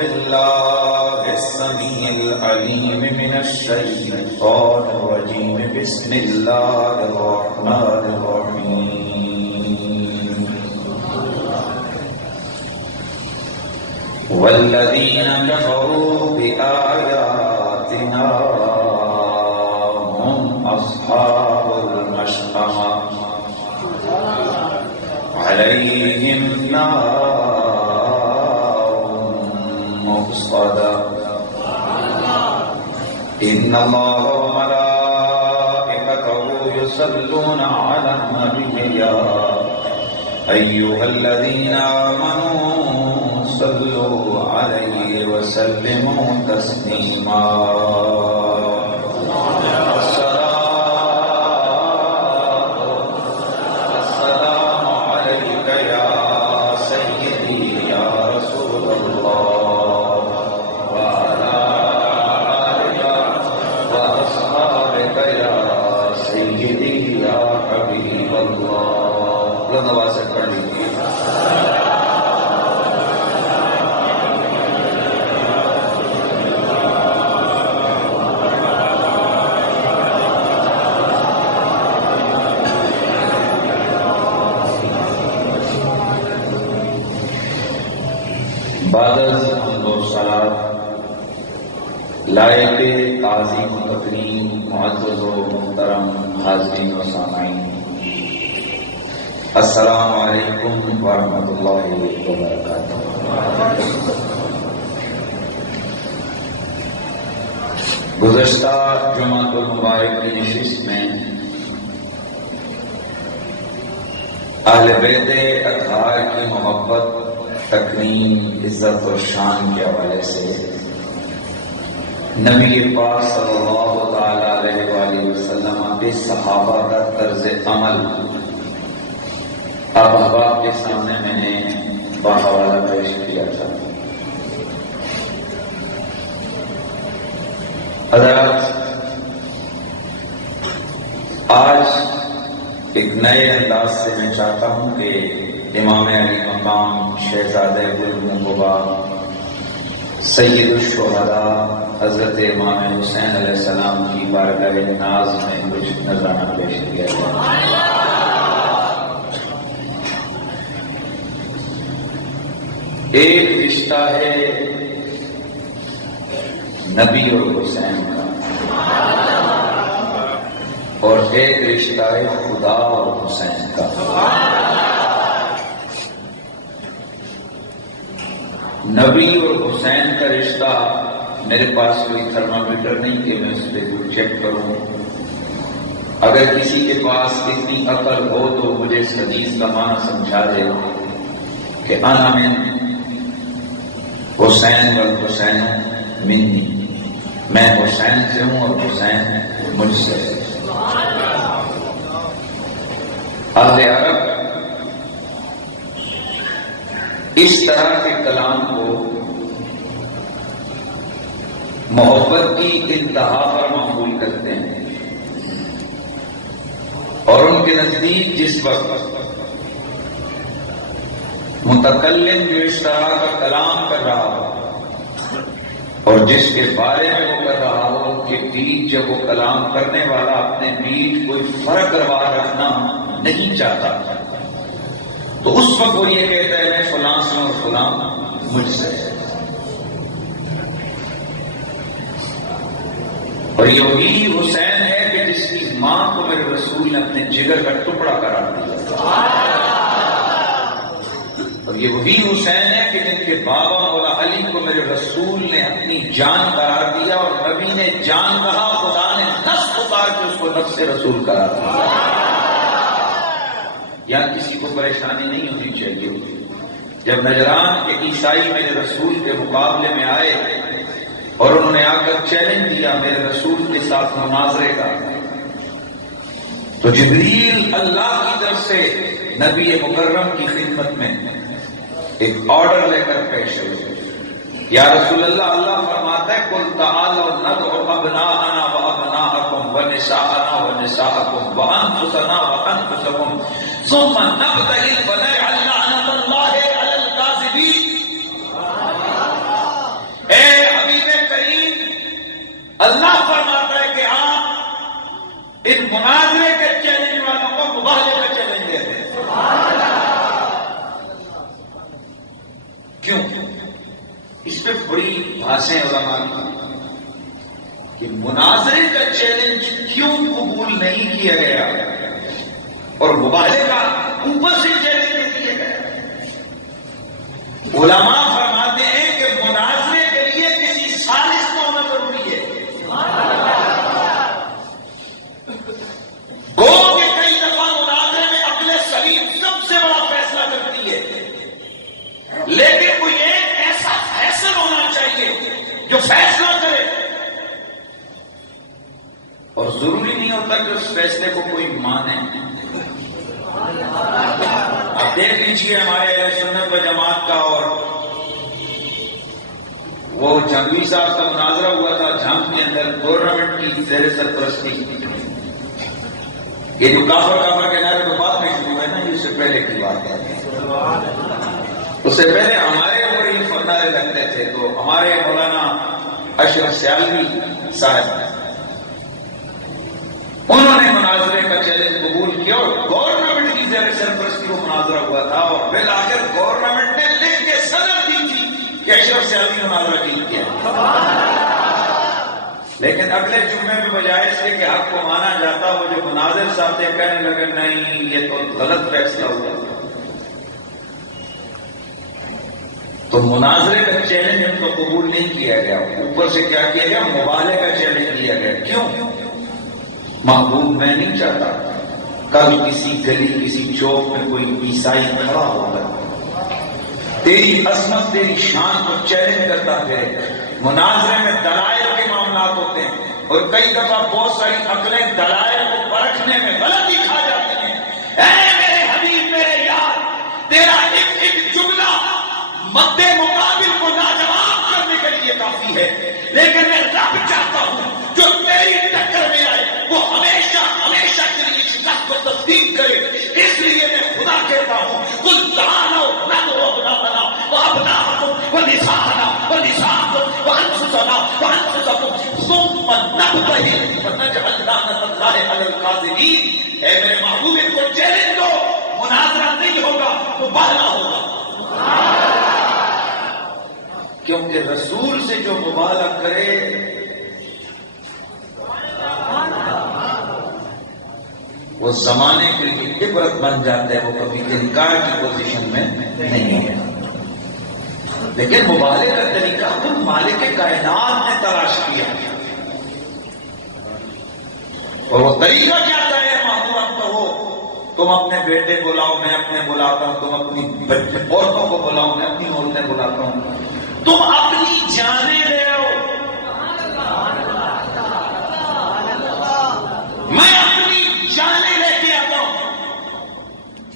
بالله السميع العليم من الشيطان الرجيم بسم الله الرحمن الرحيم والذين كفروا بآياتنا هم أصحاب المشأمة عليهم نار مؤصدة إن الله وملائكته يصلون على النبي يا أيها الذين آمنوا صلوا عليه وسلموا تسليما لائق تعظیم و تکریم معزز و محترم حاضرین و سامعین، السلام علیکم ورحمۃ اللہ وبرکاتہ۔ گزشتہ جمعۃ المبارک کی نشست میں اہل بیت اطہار کی محبت، تکریم، عزت اور شان کے حوالے سے نبی پاک صلی اللہ تعالی علیہ وآلہ وسلم کے صحابہ کا طرز عمل اب احباب کے سامنے میں نے بحوالہ پیش کیا تھا۔ حضرات، آج ایک نئے انداز سے میں چاہتا ہوں کہ امام علی مقام شہزادہ گل مصطفیٰ سید الشہداء حضرت امام حسین علیہ السلام کی بارگاہ ناز میں کچھ نذرانہ پیش کیا جائے۔ ایک رشتہ ہے نبی اور حسین کا، اور ایک رشتہ ہے خدا اور حسین کا۔ نبی اور حسین کا رشتہ، میرے پاس کوئی تھرمامیٹر نہیں کہ میں اس پہ کچھ چیک کروں۔ اگر کسی کے پاس اتنی عقل ہو تو مجھے اس حدیث کا معنی سمجھا دے کہ انا من حسین والحسین منی، میں حسین سے ہوں اور حسین مجھ سے۔ اہل عرب اس طرح کے کلام کو محبت کی انتہا پر معمول کرتے ہیں، اور ان کے نزدیک جس وقت متکلم جو اس طرح کا کلام کر رہا ہو اور جس کے بارے میں وہ کر رہا ہو کہ بیچ جب وہ کلام کرنے والا اپنے بیچ کوئی فرق روا رکھنا نہیں چاہتا تو اس وقت وہ یہ کہتا ہے میں فلاں سے اور فلاں مجھ سے۔ اور یہی حسین ہے کہ جس کی ماں کو میرے رسول نے اپنے جگر کا ٹکڑا قرار دیا، اور یہ وہی حسین ہے کہ جن کے بابا مولا علی کو میرے رسول نے اپنی جان قرار دیا، اور نبی نے جان کہا، خدا نے نفس اتار کے اس کو نفس رسول قرار دیا۔ یہاں کسی کو پریشانی نہیں ہونی چاہیے۔ جب نجران کے عیسائی میرے رسول کے مقابلے میں آئے اور انہوں نے آ کر چیلنج دیا میرے رسول کے ساتھ مناظرے کا، تو جبریل اللہ کی طرف سے نبی مکرم کی خدمت میں ایک آرڈر لے کر پیش ہوئے۔ یا رسول اللہ، اللہ فرماتا ہے قل تعالوا ندعو ابناءنا وابناءکم ونساءنا ونساءکم وانفسنا وانفسکم ثم نبتهل فنجعل لعنة اللہ علی الکاذبین۔ مناظرے کے چیلنج والوں کو مباہلے کا چیلنج دیتے ہیں. کیوں؟ اس پہ بڑی بحثیں علماء کی کہ مناظرے کا چیلنج کیوں قبول نہیں کیا گیا اور مباہلے کا اوپر سے چیلنج دے دیا گیا. علماء فرماتے ہیں کہ مناظرے کے لیے کسی سازش کو ہونا ضروری ہے. گو کہ کئی دفعہ مناظرے میں عقل سلیم سب سے بڑا فیصلہ کرتی ہے، لیکن کوئی ایک ایسا فیصلہ ہونا چاہیے جو فیصلہ کرے، اور ضروری نہیں ہوتا کہ اس فیصلے کو کوئی مانے. آپ دیکھ لیجیے ہمارے اہل سنت و جماعت کا اور وہ جنگوی صاحب کا مناظرہ ہوا تھا جھانگ کے اندر گورنمنٹ کی زیر سرپرستی. یہ جو کافر کے نعرے تو بعد میں شروع ہے نا، یہ اس سے پہلے کی بات ہے. اس سے پہلے ہمارے اوپر یہ نعرے لگتے تھے. تو ہمارے مولانا اشرف سیالوی صاحب انہوں نے مناظرے کا چیلنج قبول کیا اور گورنمنٹ کی زیر سرپرستی کو مناظرہ ہوا تھا، اور پھر آخر گورنمنٹ نے لکھ کے صدر دی تھی کہ اشرف سیالوی مناظرہ کی کیا. لیکن اگلے جمعے میں بجائے اس کے کہ حق کو مانا جاتا، وہ جو مناظر صاحب تھے کہنے لگے نہیں یہ تو غلط فیصلہ ہوا. تو مناظرے کا چیلنج ان کو قبول نہیں کیا گیا، اوپر سے کیا کیا گیا، مباہلے کا چیلنج دیا گیا. کیوں؟ محبوب میں نہیں چاہتا کل کسی گلی کسی چوک میں کوئی عیسائی کھڑا ہوگا تیری عظمت تیری شان کو چیلنج کرتا ہے. مناظرے میں دلائل کے معاملات ہوتے ہیں اور کئی دفعہ بہت ساری عقلیں دلائل کو پرکھنے میں غلطی کھا جاتی ہیں. اے میرے حبیب میرے یار، تیرا ایک ایک جملہ مد مقابل کو لاجواب کرنے کے لیے کافی ہے، لیکن میں رب چاہتا ہوں جو تیری ٹکر میں آئے وہ ہمیشہ ہمیشہ کے لیے شکست کو تصدیق کرے. اس لیے میں خدا کہتا ہوں قل تعالوا ندعو ابناءنا وابناءکم ونساءنا ونساءکم وانفسنا وانفسکم ثم نبتہل فنجعل لعنۃ اللہ علی الکاذبین. اے میرے محبوب ان کو چیلنج دو، مناظرہ نہیں ہوگا، مباہلہ ہوگا. کیونکہ رسول سے جو مباہلہ کرے وہ زمانے کے لیے عبرت بن جاتا ہے، وہ کبھی انکار کی پوزیشن میں نہیں ہے. لیکن مباہلے کا طریقہ خود مالک کائنات نے تلاش کیا، اور وہ طریقہ کیا ہے محبوب کہو تم اپنے بیٹے بلاؤ میں اپنے بلاتا ہوں، تم اپنی عورتوں کو بلاؤ میں اپنی عورتیں بلاتا ہوں، تم اپنی جانیں لے آؤ میں اپنی جانیں لے کے آتا ہوں،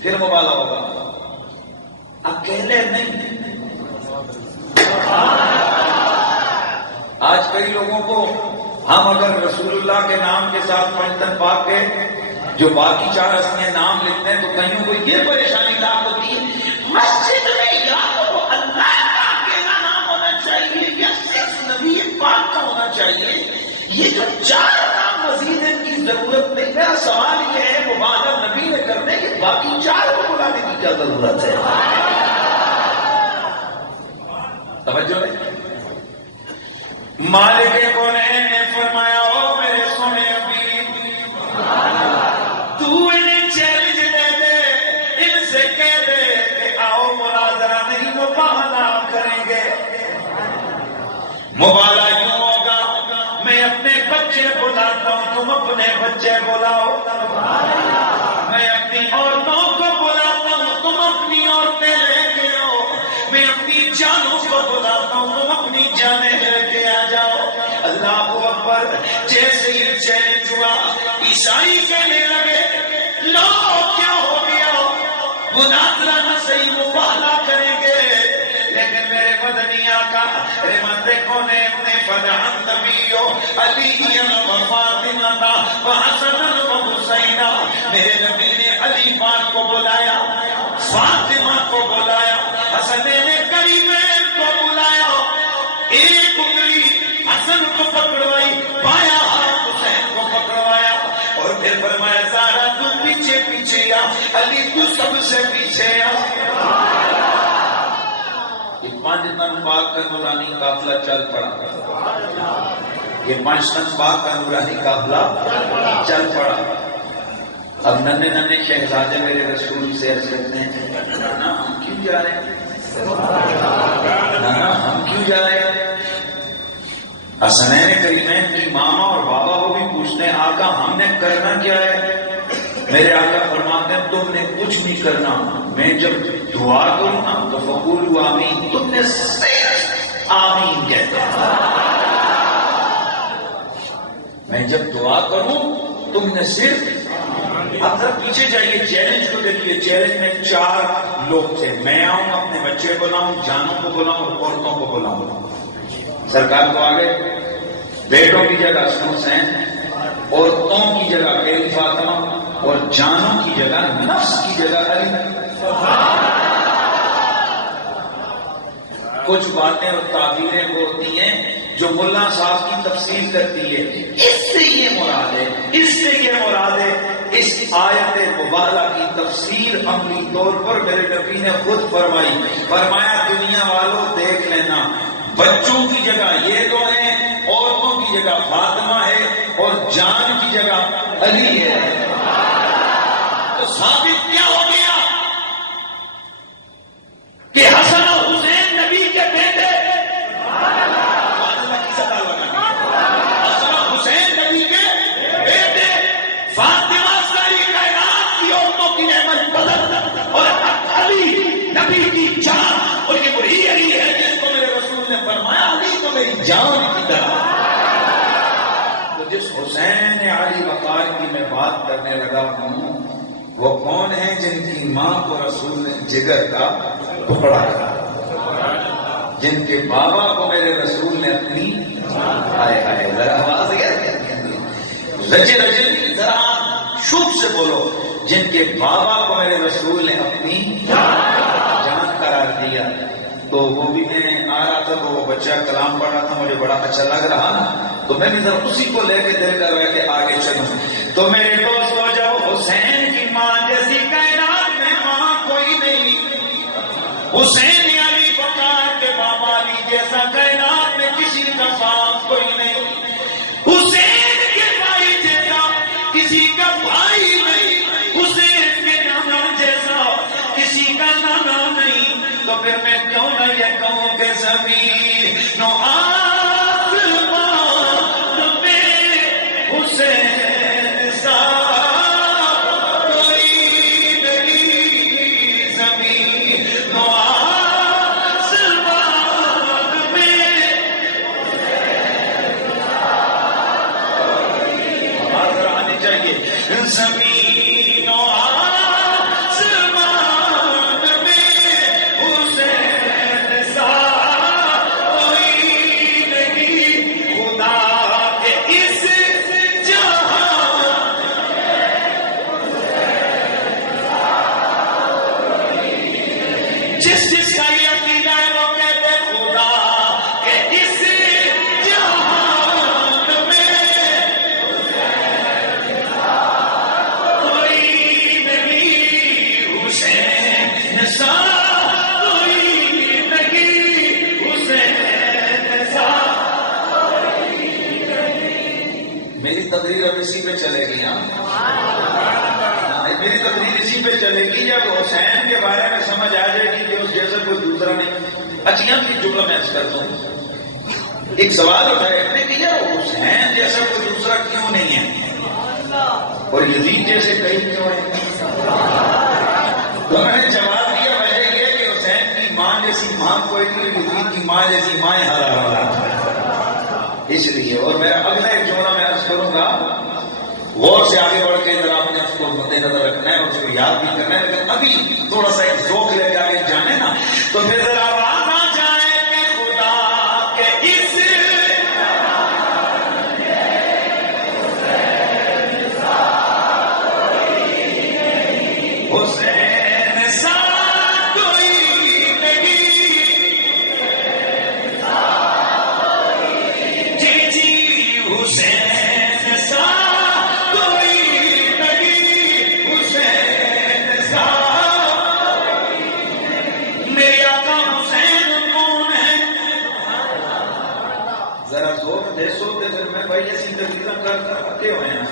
پھر مباہلہ ہوگا. اکیلے نہیں. آج کئی لوگوں کو ہم اگر رسول اللہ کے نام کے ساتھ پنجتن پاک کے جو باقی 4 اسمیں نام لکھتے ہیں تو کئیوں کو یہ پریشانی لاحق ہوتی ہے مسجد میں یا تو اللہ کا اکیلا نام ہونا چاہیے یا صرف نبی پاک کا ہونا چاہیے. یہ جو 4 نام مزید ان کی ضرورت نہیں. میرا سوال یہ ہے مباہلہ نبی نے کرنے کے باقی 4 کو بلانے کی کیا ضرورت ہے؟ توجہ ہے. مالک کونین نے فرمایا او میرے سونے حبیب تو انہیں چیلنج دے دے، ان سے کہہ دے کہ آؤ مناظرہ نہیں مباہلہ کریں گے. مباہلہ کیوں ہوگا؟ میں اپنے بچے بلاتا ہوں، تم اپنے بچے بلاؤ. میں اپنی عورتوں کو بلاتا ہوں، تم اپنی عورتیں لے کے آؤ. میں اپنی جانوں کو بلاتا ہوں، تم اپنی جانیں لے کے آ جاؤ. اللہ اکبر. جیسے یہ چیلنج ہوا عیسائی کہنے لگے لو کیا ہو گیا، مناظرہ نہ صحیح مباہلہ کریں گے. لیکن میرے مدنی آقا رحمت کونین نے فدعا النبی علی و فاطمہ و حسن و حسین، میرے نبی نے علی پاک کو بلایا، فاطمہ کو بلایا، حسنین کریمین کو بلایا. ایک انگلی حسن کو پکڑوائی، بایاں ہاتھ حسین کو پکڑوایا، اور پھر فرمایا تو سب سے پیچھے یہ 5 تن پاک کا نورانی قافلہ چل پڑا، یہ 5 تن پاک کا نورانی قافلہ چل پڑا۔ اب ننے ننے شہزادے میرے رسول سے عرض کرتے ہیں نانا ہم کیوں جا رہے ہیں، نانا ہم کیوں جا رہے ہیں؟ حسنین کریمین کی ماما اور بابا کو بھی پوچھتے ہیں آقا ہم نے کرنا کیا ہے؟ میرے آقا فرماتے ہیں تم نے کچھ نہیں کرنا، میں جب دعا کروں نا تو فقولوا آمین، تم نے صرف آمین کہتے ہیں۔ میں جب دعا کروں تم نے صرف، اب ذرا پیچھے جائیے چیلنج کو دیکھیے، چیلنج میں 4 لوگ تھے، میں آؤں اپنے بچے کو لاؤں، جانوں کو بلاؤں اور عورتوں کو بلاؤں۔ سرکار کو آگے بیٹوں کی جگہ حسین، عورتوں کی جگہ میری فاطمہ اور جانوں کی جگہ نفس کی جگہ علی۔ کچھ باتیں اور تعبیریں ہوتی ہیں جو ملا صاحب کی تفسیر کرتی ہے، اس سے یہ مراد ہے، اس سے یہ مراد ہے۔ اس آیت مبارکہ کی تفسیر عملی طور پر میرے نبی نے خود فرمائی، فرمایا دنیا والوں دیکھ لینا، بچوں کی جگہ یہ دو ہیں، عورتوں کی جگہ فاطمہ ہے اور جان کی جگہ علی ہے۔ تو ثابت کیا ہو گیا کہ حسن اور حسین نبی کے بیٹے، حسن اور حسین نبی کے بیٹے، فاطمہ ساری کائنات کی عورتوں کی نعمت بدل اور علی نبی کی جان، اور یہ وہی علی ہے جس کو میرے رسول نے فرمایا علی تو میری جان کی طرح۔ تو جس حسین علی وقار کی میں بات کرنے لگا ہوں وہ کون ہیں جن کی ماں کو رسول نے جگر کا ٹکڑا کہا، جن کے بابا کو میرے رسول نے اپنی آئے ذرا آواز رجے رجے ذرا شوق سے بولو، جن کے بابا کو میرے رسول نے اپنی جان قرار دیا۔ تو وہ بھی میں آ رہا تھا تو وہ بچہ کلام پڑھ رہا تھا، مجھے بڑا اچھا لگ رہا نا، تو میں بھی ذرا اسی کو لے کے دل کر رہے کے آگے چلوں۔ تو میرے دوستو جب حسین کی ماں جیسی کائنات میں ماں کوئی نہیں، حسین علی وقار کے بابا علی جیسا کائنات میں کسی کا باپ کوئی نہیں، حسین کے بھائی جیسا کسی کا بھائی نہیں، حسین کے نانا جیسا کسی کا نانا نہیں۔ تو پھر میں کیوں نہ یہ کہوں کہ زمین و آسمان میں حسین سا کوئی نہیں، زمین و آسمان میں آواز آنی چاہیے، زمین و اسی پہ چلے گی، میری تقریر اسی پہ چلے گی جب حسین کے بارے میں سمجھ آ جائے گی کہ اس جیسا کوئی دوسرا نہیں۔ اچھا یہاں کی جملہ میں کرتا ہوں، ایک سوال اٹھایا کہ یار حسین جیسا کوئی دوسرا کیوں نہیں ہے اور یزید جیسے کئی کیوں ہے؟ تو میں نے جواب دیا وجہ یہ کہ حسین کی ماں جیسی ماں کوئی نہیں، یزید کی ماں جیسی مائیں ہرا اس لیے۔ اور میں اگلا ایک جملہ میں عرض کروں گا، غور سے آگے بڑھ کے ذرا اپنے اس کو مد نظر رکھنا ہے اور اس کو یاد بھی کرنا ہے، لیکن ابھی تھوڑا سا ایک ذوق لے کے آگے جانے نا تو پھر ذرا آواز آ جائے کہ خدا کے اس حسین سا کوئی نہیں، جی جی حسین سا کوئی نہیں، حسین سا دیسو تے پھر میں بھائی ایسی تقریریں کر رکھے ہوئے ہیں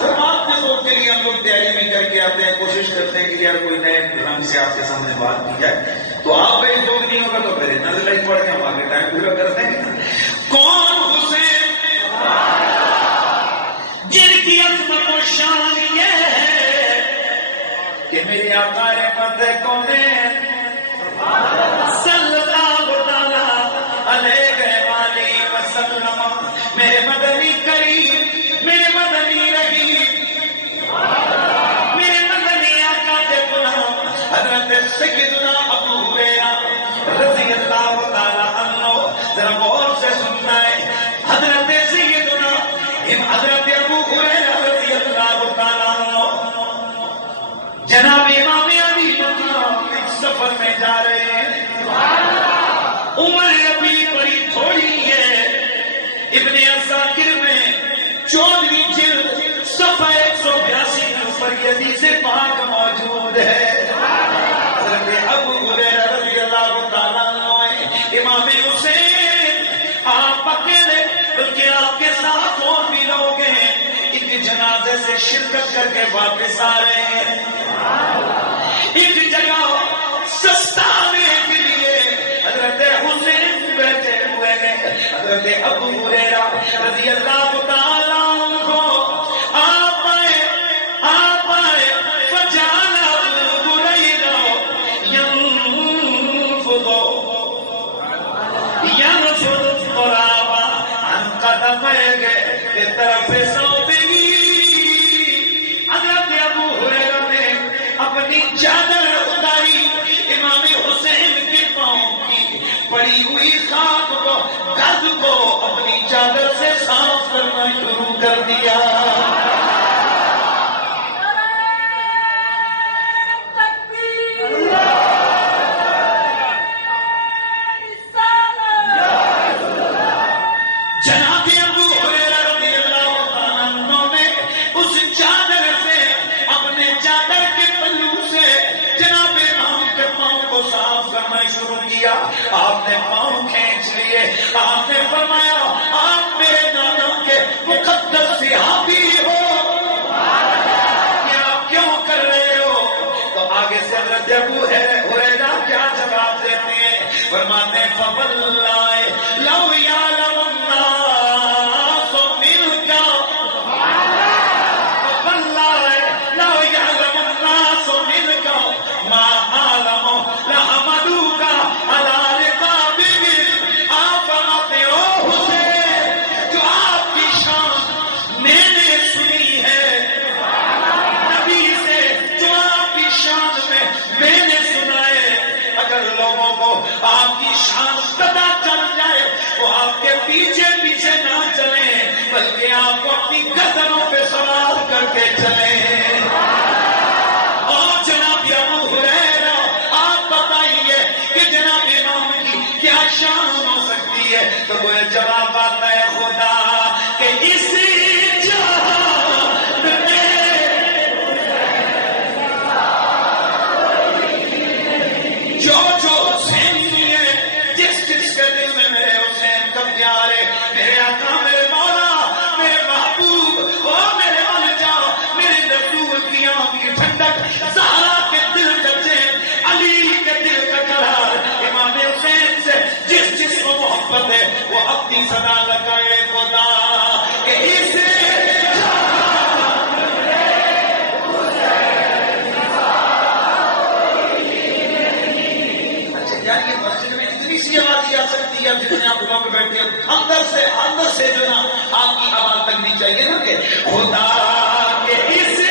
جماعت کے صوت کے لیے ہم لوگ تیاری بھی کر کے آتے ہیں، کوشش کرتے ہیں کہ یار کوئی نئے رنگ سے آپ کے سامنے بات کی جائے، تو آپ کا ہی صوت نہیں ہوگا تو پھر نظر لگ پڑ کے ہم آگے ٹائم پورا کر دیں گے۔ کون حسین جن کی عظمت و شان یہ ہے کہ میرے آقا رحمت کونین صلی اللہ علیہ وسلم میرے مدنی کریم، میرے مدنی رحیم، میرے مدنی آقا کے غلام حضرت سیدنا ابو ہریرہ رضی اللہ تعالی عنہ، ذرا غور سے سننا ہے، حضرت سیدنا حضرت ابو ہریرہ رضی اللہ تعالی عنہ جناب امام علی ایک سفر میں جا رہے ہیں، عمر ابھی بڑی تھوڑی ہے، ابن عساکر میں 14ویں جلد صفحہ 182 کے اوپر یہ حدیث پاک موجود ہے۔ حضرت ابو ہریرہ رضی اللہ تعالیٰ عنہ امام حسین آپ اکیلے بلکہ آپ کے ساتھ اور بھی لوگ ہیں، ایک جنازے سے شرکت کر کے واپس آ رہے ہیں، ایک جگہ سستانے کے لیے حضرت حسین بیٹھے ہوئے ہیں۔ حضرت ابو ہریرہ رضی اللہ تعالیٰ عنہ آپ آئے فجعل ابو ہریرہ ينفض التراب عن قدميه کی طرف سونپی۔ حضرت ابو ہریرہ نے اپنی چادر اتاری، امام حسین کے پاؤں کی پڑی ہوئی خاک کو، گرد کو اپنی چادر سے صاف کرنا شروع کر دیا۔ آپ نے پاؤں کھینچ لیے، آپ نے فرمایا آپ میرے نانوں کے مقدس صحابی ہو، یہ آپ کیوں کر رہے ہو؟ تو آگے سے حضرت ابو ہریرہ کیا جواب دیتے ہیں؟ فرماتے ہیں فواللہ لو یعلم الناس منک، فواللہ لو یعلم الناس منک ما عالموا لحمدوک علی آپ کی شان پتہ چل جائے وہ آپ کے پیچھے پیچھے نہ چلیں، بلکہ آپ کو اپنی گردنوں پہ سوار کر کے چلیں۔ اور جناب ابو ہریرہ آپ بتائیے کہ جناب امام کی کیا شان ہو سکتی ہے؟ تو وہ جواب آتا ہے خدا کہ اسی وہ اپنی صدا لگائے خدا کہ اسے یعنی مسجد میں اتنی سی آواز آ سکتی ہے جتنے آپ لوگ بیٹھے ہیں، اندر سے جو نا آپ کی آواز لگنی چاہیے نا کہ خدا کہ اسے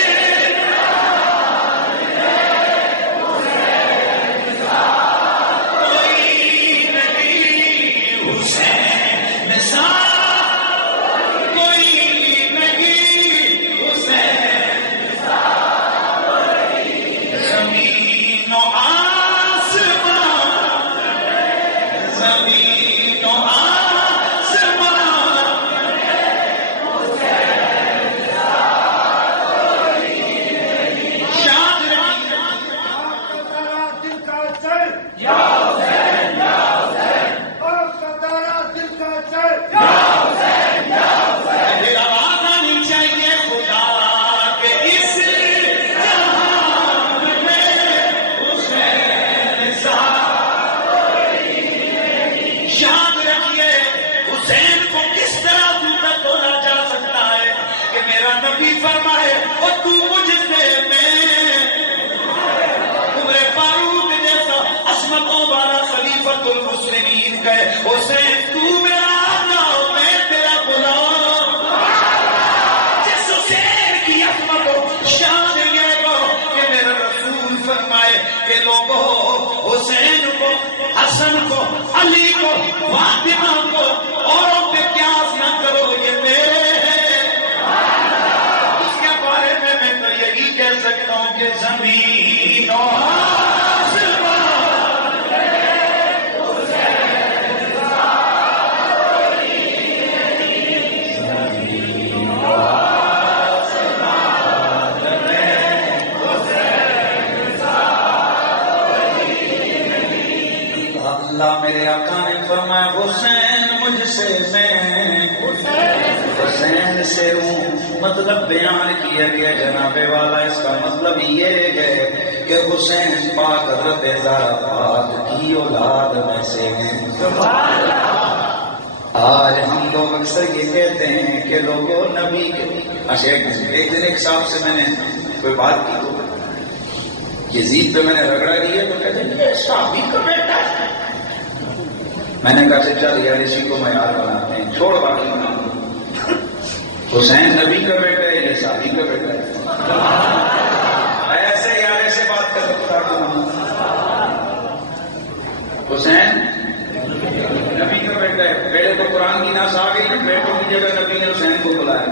نبی فرمائے اور تو مجھ سے میں عمر فاروق جیسا عصمتوں والا خلیفۃ المسلمین کہے حسین تو میرا آقا میں تیرا غلام. جس حسین کی عظمت و شان یہ ہو کہ میرا رسول فرمائے کہ لوگوں حسین کو، حسن کو، علی کو، فاطمہ کو اوروں پہ قیاس نہ کرو، یہ میرے ہیں. اس کے بارے میں تو یہی کہہ سکتا ہوں کہ زمین و آسمان اللہ میرے آقا نے فرمایا حسین مجھ سے میں حسین سے ہوں. مطلب بیان کیا گیا جناب والا، اس کا مطلب یہ ہے کہ حسین پاک حضرت زہرا پاک کی اولاد میں سے ہیں. آج ہم لوگ اکثر یہ کہتے ہیں کہ لوگوں نبی کے ایک دن ایک صاحب سے میں نے کوئی بات کی تو یزید پہ میں نے رگڑا دیا تو کہتے ہیں یہ صحابی کا بیٹا ہے. میں نے کہا چل یار اسی کو معیار بناتے ہیں، چھوڑ باقی بنا. حسین نبی کا بیٹا ہے یا صحابی کا بیٹا ہے؟ ایسے یار ایسے بات کر سکتا ہوں. حسین نبی کا بیٹا ہے. پہلے تو قرآن کی ناس آ گئی نا، بیٹوں کی جگہ نبی نے حسین کو بلایا.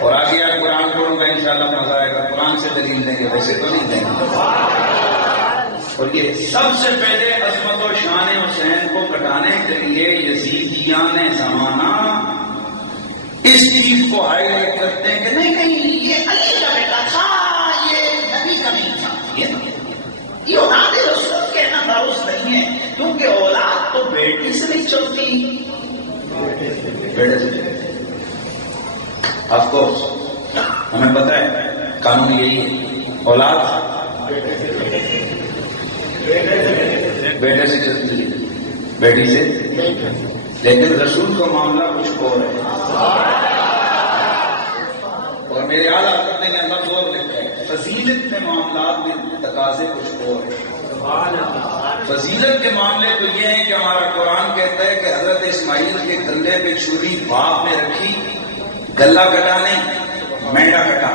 اور آگے آپ قرآن پڑھوں گا انشاءاللہ مزہ آئے گا. قرآن سے دلیل دیں گے، ویسے تو نہیں دیں گے. اور یہ سب سے پہلے عظمت و شان حسین کو کٹانے کے لیے یزیدیان زمانہ اس چیز کو ہائی لائٹ کرتے ہیں کہ نہیں نہیں یہ علی کا بیٹا تھا، یہ نبی کا نہیں تھا، یہ اولاد رسول کہنا درست نہیں ہے، کیونکہ اولاد تو بیٹی سے نہیں چلتی، بیٹے سے چلتی. آف کورس ہمیں پتہ ہے قانون یہی ہے، اولاد بیٹے سے چلتی ہے، بیٹی سے. لیکن رسول کا معاملہ کچھ اور ہے. اور میرے اعلیٰ کرنے کے اندر زور لکھا ہے فضیلت کے معاملات میں تقاضے کچھ اور ہے. فضیلت کے معاملے تو یہ ہیں کہ ہمارا قرآن کہتا ہے کہ حضرت اسماعیل کے گلے پہ چھری باپ میں رکھی، گلا کٹا نہیں مینڈا کٹا.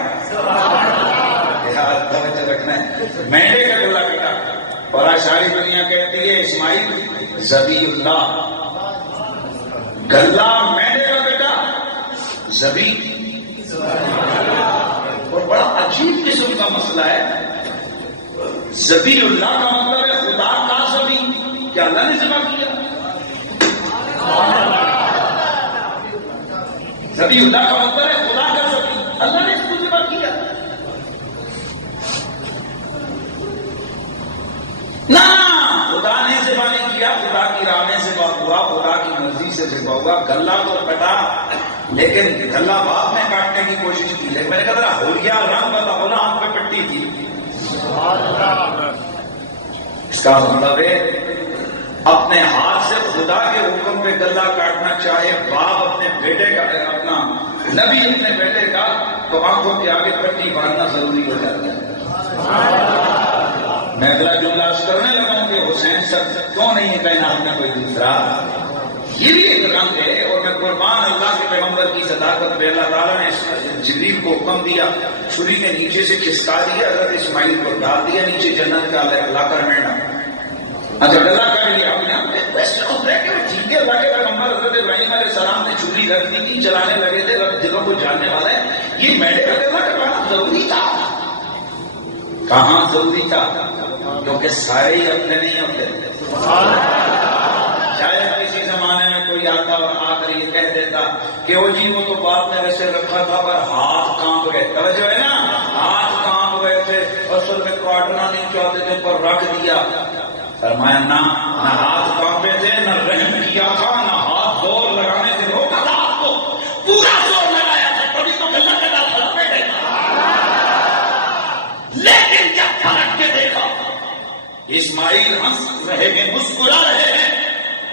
توجہ رکھنا ہے، مینڈے کا گلا کٹا. اور آج ساری دنیا کہتی ہے اسماعیل ذبی اللہ، گلا مینڈے کا بیٹا ذبی. اور بڑا عجیب قسم کا مسئلہ ہے. ذبی اللہ کا مطلب ہے خدا کا ذبی، کیا اللہ نے ذبح کیا؟ ذبی اللہ کا مطلب ہے خدا کا ذبی، اللہ نے اس کو ذبح کیا. نہ خدا نے ذبح نہیں کیا، خدا کی راہ میں ذبح ہوا، خدا کی مرضی سے ذبح ہوا. گلا تو کٹا لیکن گلا باپ میں کاٹنے کی کوشش کی ہے. میں نے کہا ہولیا رنگ والا ہونا آپ پہ پٹی تھی. اس کا مطلب ہے اپنے ہاتھ سے خدا کے حکم پہ گلا کاٹنا چاہے باپ اپنے بیٹے کا، اپنا نبی اپنے بیٹے کا، تو آنکھوں کے آگے پٹی باندھنا ضروری ہو جاتا ہے. میں اگلا جملہ کرنے لگا ہوں کہ حسین سب کیوں نہیں کہنا اپنا کوئی دوسرا. یہ بھی ایک رنگ ہے. اور میں قربان اللہ کے پیغمبر کی صداقت پہ، اللہ تعالیٰ نے جبریل کو حکم دیا، چھری نے نیچے سے کھسکا دیا، حضرت اسماعیل کو ڈال دیا نیچے جنت کا اللہ کر مینا. اچھا گلا کر لیا. کوشچن ہوتا ہے کہ ٹھیک ہے اللہ کے پیغمبر حضرت ابراہیم علیہ السلام نے چھری رکھ دی تھی، چلانے لگے تھے، رب دلوں کو جاننے والا ہے. یہ میڈے کا گلا کروانا ضروری تھا. کہاں ضروری تھا؟ کیونکہ سارے ہی اپنے نہیں ہوتے. شاید کسی زمانے میں کوئی آتا اور آ کر یہ کہہ دیتا کہ وہ جی وہ تو بات میں ویسے رکھا تھا پر ہاتھ کانپ گئے. توجہ ہے نا، ہاتھ کانپ گئے تھے، اصل میں کاٹنا نہیں چاہتے تھے پر رکھ دیا. فرمایا نہ ہاتھ کانپے تھے، نہ رحم کیا تھا، نہ ہاتھ زور لگانے سے روکا تھا، آپ کو پورا زور لگایا تھا، کبھی تو گلا کٹا تھا. لیکن جب پلٹ کے دیکھا اسماعیل ہنس رہے ہیں، مسکرا رہے ہیں،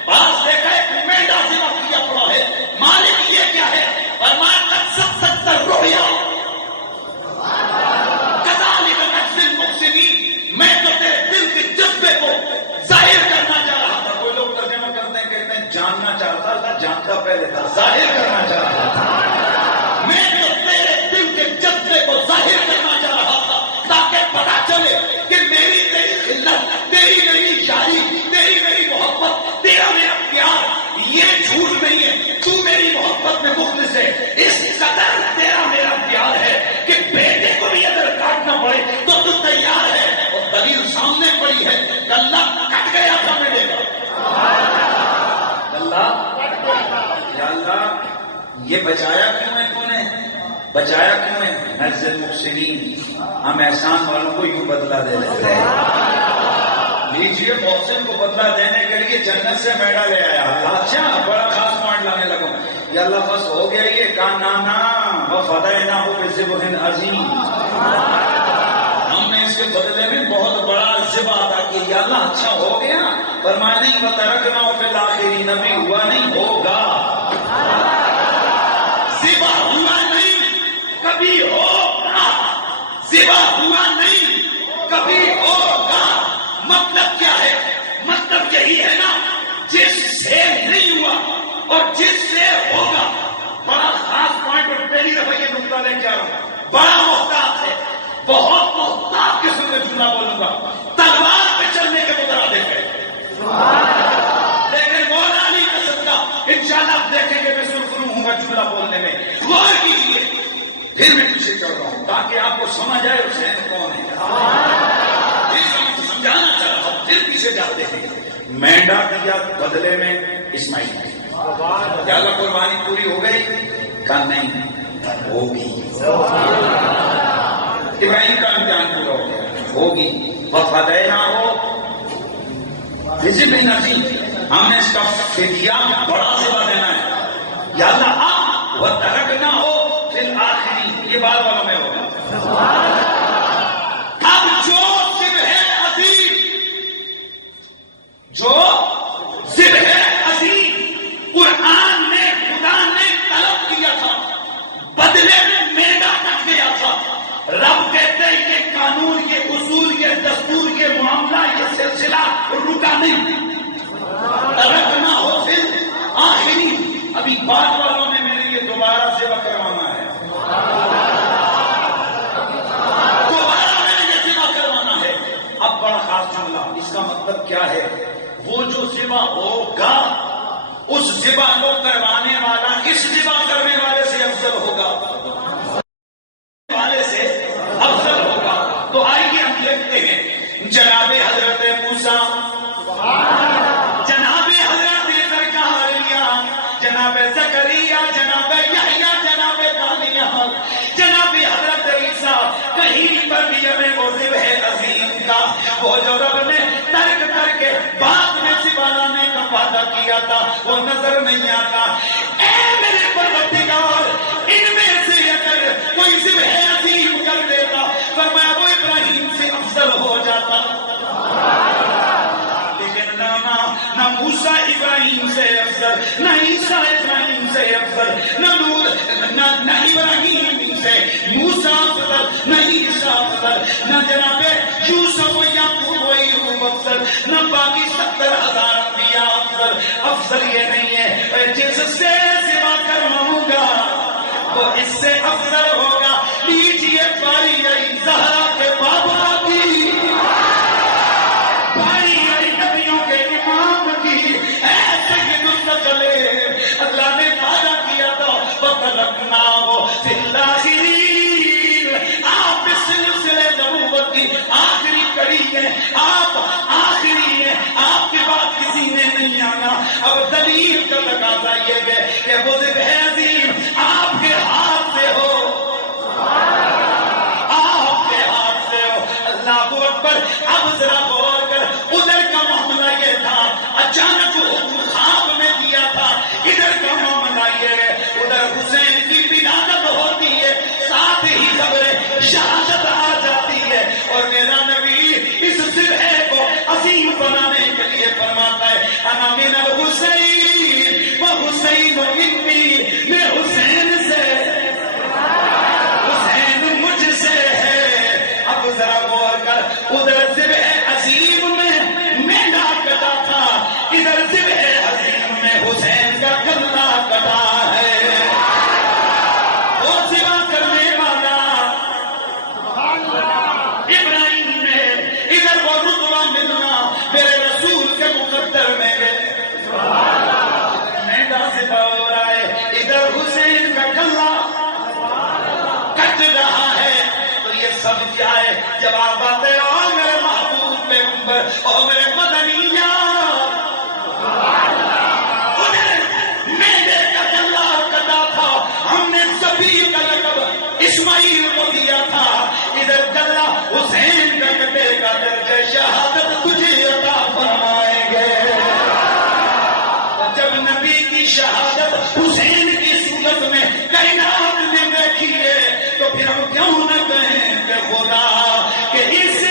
پاس دیکھا ایک مینڈا ذبح کیا پڑا ہے. مالک یہ کیا ہے؟ فرمایا 70 رویا جاننا چاہتا تھا، جانتا پہلے تھا، ظاہر کرنا چاہتا تھا۔ میں تو تیرے دل کے جذبے کو ظاہر کرنا چاہ رہا تھا تاکہ پتا چلے کہ میری تیری خدمت، تیری میری یاری، تیری میری محبت، تیرا میرا پیار یہ جھوٹ نہیں ہے، تو میری محبت میں مخلص ہے۔ اس قدر تیرا میرا پیار ہے کہ بیٹے کو بھی اگر کاٹنا پڑے تو تو تیار ہے، اور دلیل سامنے پڑی ہے۔ اللہ کٹ گیا تھا میرے کا، اللہ یا اللہ یہ بچایا کیوں ہے؟ تو نے بچایا کیوں ہے؟ نجزی المحسنین، ہم احسان والوں کو یوں بدلہ دے دیتے ہیں۔ لیجیے محسن کو بدلہ دینے کے لیے جنت سے میڈا لے آیا۔ اچھا بڑا خاص پوائنٹ لانے لگا، یا اللہ بس ہو گیا یہ کانانا وفدیناہ بذبح عظیم، ہم نے اس کے بدلے میں بہت بڑا ذبح عطا کیا۔ یا اللہ اچھا ہو گیا؟ فرمایا نہیں، وترکنا فی الآخرین، بھی ہوا نہیں، ہوگا۔ ذبح ہوا نہیں، کبھی ہوگا، ذبح ہوا نہیں، کبھی ہوگا۔ مطلب کیا ہے؟ مطلب یہی ہے نا، جس سے نہیں ہوا اور جس سے ہوگا۔ بڑا خاص پوائنٹ، اور پہلی دفعہ یہ نقطہ لے کے آ رہا ہوں، بڑا محتاط ہے، بہت محتاط قسم میں جملہ بولوں گا، تلوار پہ چلنے کے مترادف ہے، لیکن مولا نہیں کر سکتا۔ انشاءاللہ آپ دیکھیں گے میں سرخرو ہوں گا جملہ بولنے میں، غور کیجیے۔ پھر میں پیچھے چل رہا ہوں تاکہ آپ کو سمجھ آئے حسین کون ہے، سمجھانا چاہ رہا ہوں۔ پھر پیچھے جاتے ہیں، مینڈا دیا بدلے میں اسماعیل، یا اللہ قربانی پوری ہو گئی؟ کہا نہیں، ہوگی۔ ابراہیم کا امتحان پورا ہو گیا، ہوگی۔ وفدیناہ ہو بذبح عظیم، ہم نے اس کا فدیہ بڑا ذبح دینا ہے۔ یا اللہ اب وترکنا ہو فی الآخرین، یہ بعد والوں میں ہوگا۔ اب جو ذبح عظیم، جو ذبح عظیم قرآن نے خدا نے طلب کیا تھا، بدلے میں میڈا کٹ گیا تھا۔ رب کہتے ہیں یہ قانون، یہ اصول، یہ دستور، یہ معاملہ، یہ سلسلہ رکا نہیں۔ ترکنا ہو پھر آخری، ابھی بعد والوں نے میرے لیے دوبارہ ذبح کروانا ہے، دوبارہ میرے لیے ذبح کروانا ہے۔ اب بڑا خاص جملہ، اس کا مطلب کیا ہے؟ وہ جو ذبح ہوگا اس ذبح کو کروانے والا اس ذبح کرنے والے سے افضل ہوگا، والے سے افضل ہوگا۔ تو آئیے ہم دیکھتے ہیں جناب حضرت موسیٰ، جناب حضرت زکریا، جناب زکریا، جناب یحییٰ، جناب دانیہ، جناب حضرت عیسیٰ، کہیں پر بھی ہمیں وہ ذبح عظیم کا، وہ جو رب نے ترک کر کے بعد میں ذبح لانے کا وعدہ کیا تھا وہ نظر نہیں آتا۔ اے میرے پروردگار، ان میں سے اگر کوئی ذبح عظیم کر دیتا فرمایا وہ ابراہیم سے افضل ہو جاتا، لیکن نہ موسیٰ ابراہیم سے افضل، نہ عیسیٰ ابراہیم سے افضل، نہ ابراہیم سے موسیٰ افضل، نہ عیسیٰ افضل، نہ جناب یوسف و یعقوب و ایوب افضل، نہ باقی 70,000 انبیاء افضل۔ افضل یہ نہیں ہے جس سے ذبح کرواؤں گا وہ اس سے افضل ہوگا۔ لیجیے باری آئی زہرا کے بابا کی، باری آئی نبیوں کے امام کی، ایسے ہی مستقلے اللہ نے وعدہ کیا تھا وَتَرَكْنَاهُ فِي الْآخِرِينَ۔ آپ اس سلسلے نبوت کی آخری کڑی ہیں، آپ آخری ہیں، آپ کے بعد کسی نے نہیں آنا۔ اب دلیل کا تقاضا یہ ہے کہ وہ ذبح عظیم آپ کے ہاتھ سے ہو، آپ کے ہاتھ سے ہو۔ اللہ اکبر۔ اب ذرا غور کر، ادھر کا معاملہ یہ تھا، اچانک خواب میں دیا تھا، ادھر کا معاملہ یہ ہے، ادھر حسین کی ولادت ہوتی ہے، ساتھ ہی خبر شہادت آ جاتی ہے، اور میرا نبی اس ذبح کو عظیم بنانے کے لیے فرماتا ہے انا من الحسین وحسین منی، میں حسین سے، حسین مجھ سے ہے۔ اب ذرا غور کر، ادھر ذبح عظیم میں میڈا کٹا تھا، ادھر ذبح عظیم میں جواب آتے او میرے محبوب پیغمبر، او میرے مدنیہ، میرے کا اللہ کدا تھا، ہم نے سبھی کا لقب اسماعیل کو دیا تھا، ادھر جلا حسین کا کٹے گا، درجہ شہادت تجھے عطا فرمائیں گے۔ جب نبی کی شہادت حسین کی صورت میں کائنات میں بیٹھی ہے تو پھر ہم کیوں نہ کہیں کہ خدا کہ اس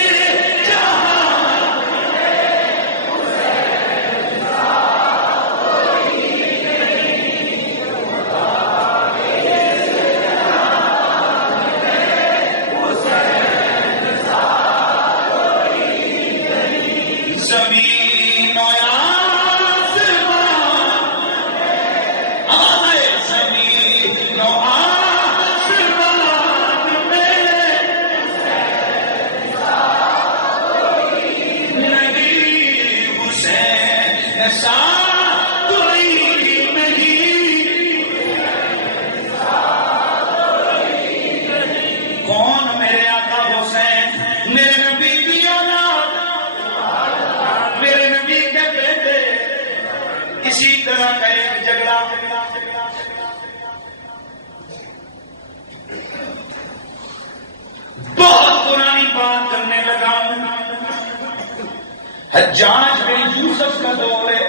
حجاج بن یوسف کا دور ہے،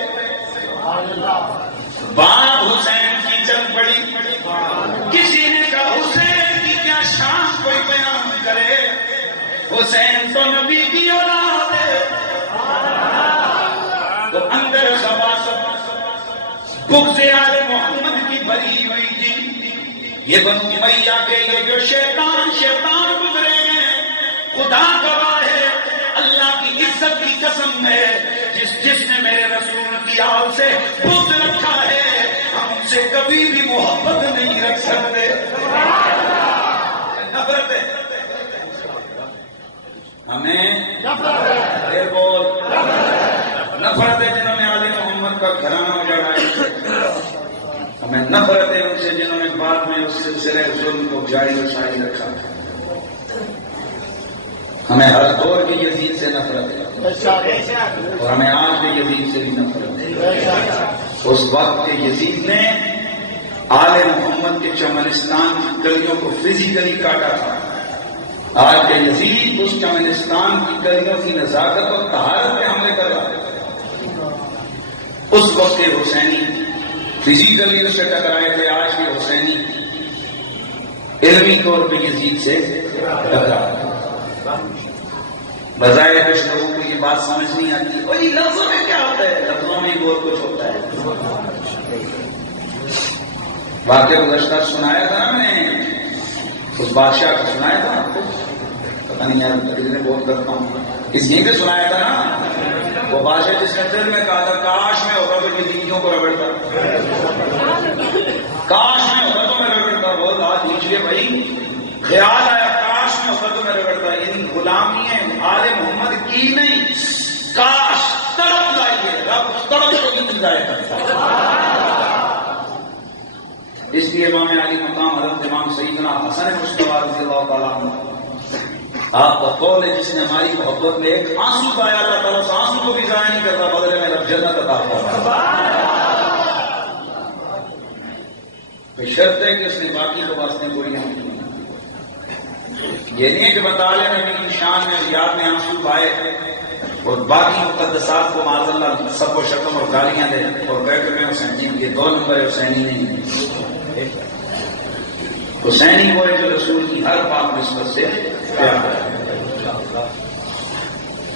بات حسین کی چل پڑی، کسی نے کہا حسین کی کیا شان کوئی بیان کرے، حسین تو نبی کی اولاد ہے، تو اندر بغض آل محمد کی بھری ہوئی تھی، یہ بنو امیہ کے یہ جو شیطان گزرے ہیں، خدا گواہ ہے اللہ کی عزت کی قسم ہے، جس نے میرے رسول کی آل سے بغض رکھا ہے، ہم ان سے کبھی بھی محبت نہیں رکھ سکتے، نفرت ہے ہمیں، نفرت ہے جنہوں نے آل محمد کا گھرانہ اجاڑا، ہمیں نفرت ہے ان سے جنہوں نے بعد میں اس سلسلے ظلم کو جاری و ساری رکھا، ہمیں ہر دور کے یزید سے نفرت ہے اور ہمیں آج کے یزید سے بھی نفرت ہے۔ اس وقت کے یزید نے آل محمد کے چمنستان کی گلیوں کو فزیکلی کاٹا تھا، آج کے یزید اس چمنستان کی گلیوں کی نزاکت اور طہارت پہ حملے کر رہا ہے۔ اس وقت کے حسینی فزیکلی اس سے ٹکرائے تھے، آج کے حسینی علمی طور پہ یزید سے ٹکرا۔ بظاہر کچھ لوگوں کو یہ بات سمجھ نہیں آتی، وہی لفظوں میں کیا ہوتا ہے، لفظوں میں بہت کچھ ہوتا ہے۔ واقعہ گزشتہ سنایا تھا نا، میں نے اس بادشاہ کو سنایا تھا، پتہ نہیں یار کتنے بہت کرتا ہوں، اس لیے سنایا تھا نا، وہ بادشاہ جس نے دل میں کہا تھا کاش میں ہوتا تو بیویوں کو رگڑتا، کاش میں ہوتا تو میں رگڑتا، بہت آج نیچے بھائی خیال آیا کاش میں ہوتا تو میں رگڑتا، ان غلامی ہے آل محمد کی نہیں، کاش تڑپ لائیے، رب تڑپ کو بھی مل جائے گا۔ اس لیے امام علی مقام حضرت امام سیدنا حسن مصطفیٰ رضی اللہ تعالیٰ عنہ آپ کا قول ہے جس نے ہماری محبت میں ایک آنسو پایا، اللہ تعالیٰ اس آنسو کو بھی ضائع نہیں کرتا، بدلے میں رب جنت عطا فرماتا۔ شرط ہے کہ اس نے باقی کو واسطے کوئی نہیں، یہ نہیں کہ مطالعے میں نبی کی شان میں یاد میں آنسو پائے اور باقی مقدسات کو معاذ اللہ سب کو شتم اور گالیاں دے اور بیٹھ میں حسینی، یہ دو نمبر حسینی نہیں، حسینی وہ ہے جو رسول کی ہر پاک نسبت سے پیار ہے۔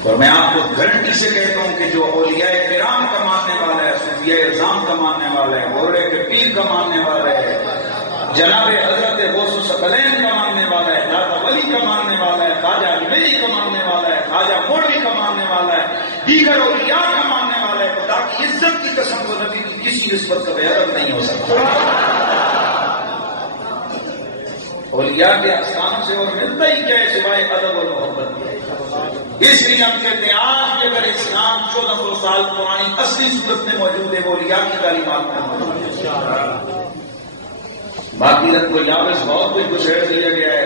اور میں آپ کو گارنٹی سے کہتا ہوں کہ جو اولیاء کرام کا ماننے والا ہے، صوفیاء اعظام کا ماننے والا ہے، غورے کے پیر کا ماننے والا ہے، جناب حضرت غوث الثقلین کا ماننے والا ہے، داتا ولی کا ماننے والا ہے، خواجہ اجمیری کا ماننے والا ہے، خواجہ مولوی کا ماننے والا ہے، دیگر اولیاء کا ماننے والا ہے، خدا کی عزت کی قسم کو نبی کی کسی نسبت کا بےعدب نہیں ہو سکتا۔ اولیاء کے احسان سے اور ملتا ہی کیا ہے سوائے ادب اور محبت کے۔ اس لیے ہم کہتے ہیں آج کے اگر اسلام 1400 سال پرانی اصلی صورت میں موجود ہے وہ اولیاء کی تعلیمات میں موجود ہے، باقی رت کو لابس بہت کچھ گسیڑ دیا گیا ہے۔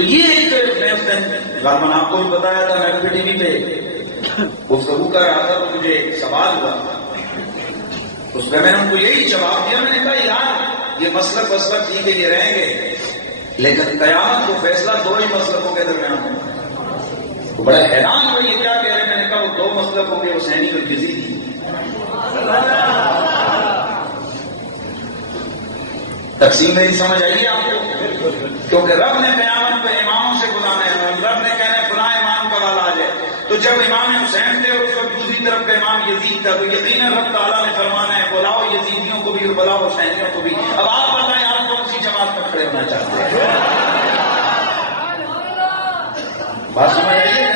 تو یہ ایک میں اس دن غالباً آپ کو بھی بتایا تھا، میں ٹی وی پہ گفتگو کر رہا تھا تو مجھے ایک سوال ہوا، اس پہ میں نے ان کو یہی جواب دیا، میں نے کہا یار یہ مسلک وسلک ٹھیک ہے، یہ رہیں گے، لیکن قیامت کو فیصلہ دو ہی مسلکوں کے درمیان ہے۔ وہ بڑا حیران ہوئے یہ کیا کہہ رہے ہیں، میں نے کہا وہ دو مسلکوں کے حسینی اور یزیدی۔ تقسیم نہیں سمجھ آئیے آپ کو؟ کیونکہ رب نے قیامت پہ اماموں سے بلانا ہے، رب نے کہنا ہے فلاں امام کا والا آ جائے، تو جب امام حسین تھے اور اس وقت دوسری طرف کا امام یزید تھا، تو یقیناً رب تعالیٰ نے فرمانا ہے بلاؤ یزیدیوں کو بھی اور بلاؤ حسینیوں کو بھی۔ اب آپ بتائیں آپ کون سی جماعت میں کھڑے ہونا چاہتے ہیں؟ بات سمجھ آئیے؟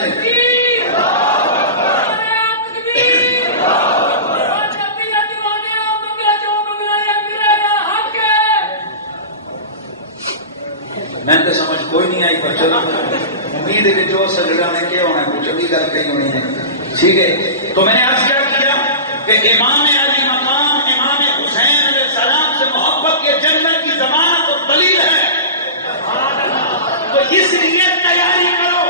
میں تو سمجھ کوئی نہیں آئی، پر چلو امید ہے کہ جو سجدہ نے کیا ہونا ہے کچھ ابھی گل کہی ہونی ہے، ٹھیک ہے؟ تو میں نے آج کیا کیا کہ امام علی مقام امام حسین علیہ السلام سے محبت یہ جنت کی ضمانت اور دلیل ہے، تو اس لیے تیاری کرو،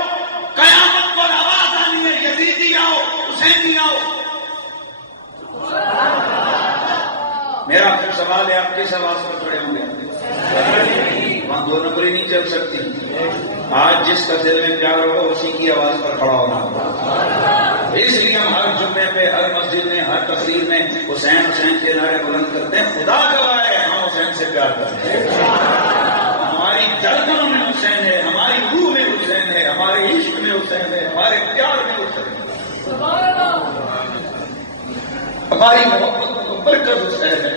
قیامت پر آواز آنی ہے یزیدی آؤ حسینی آؤ۔ میرا پھر سوال ہے آپ کس آواز پر کھڑے ہوں گے؟ وہاں دو نمبری نہیں چل سکتی، آج جس کا دل میں پیار ہوگا اسی کی آواز پر کھڑا ہونا ہوگا۔ اس لیے ہم ہر جمعے پہ ہر مسجد میں ہر تقریر میں حسین حسین کے نعرے بلند کرتے ہیں، خدا گواہ ہے ہم حسین سے پیار کرتے ہیں، ہماری دھڑکنوں میں حسین ہے، ہماری روح میں حسین ہے، ہمارے عشق میں حسین ہے، ہمارے پیار میں حسین ہے، ہماری محبت کو برکت حسین ہے۔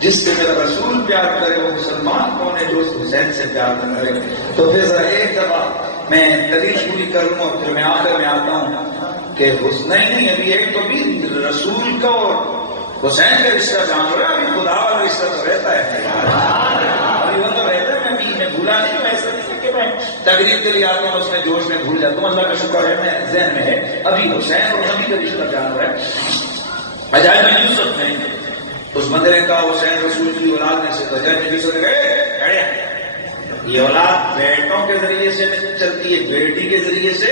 جس سے میرا رسول پیار کرے وہ مسلمان کون ہے جو اس حسین سے پیار نہ کرے؟ تو پھر ذرا ایک دفعہ میں دلیل پوری کروں اور پھر میں آخر میں آتا ہوں کہ نہیں ابھی ایک تو بھی رسول کا اور حسین کا رشتہ جان رہا ہے، ابھی خدا والا رشتہ تو رہتا ہے، ابھی وہ تو رہتا ہے، میں بھولا نہیں، میں ایسا نہیں کہ میں تقریر کے لیے آتا ہوں اس میں جوش میں بھول جاتا ہوں، اللہ کا شکر ہے میں ذہن میں ہے ابھی حسین اور نبی کا رشتہ جان رہا ہے۔ عجائب یوسف میں اس بندے نے کہا حسین رسول کی اولاد میں سے گئے، یہ اولاد بیٹوں کے ذریعے سے نہیں چلتی ہے، بیٹی کے ذریعے سے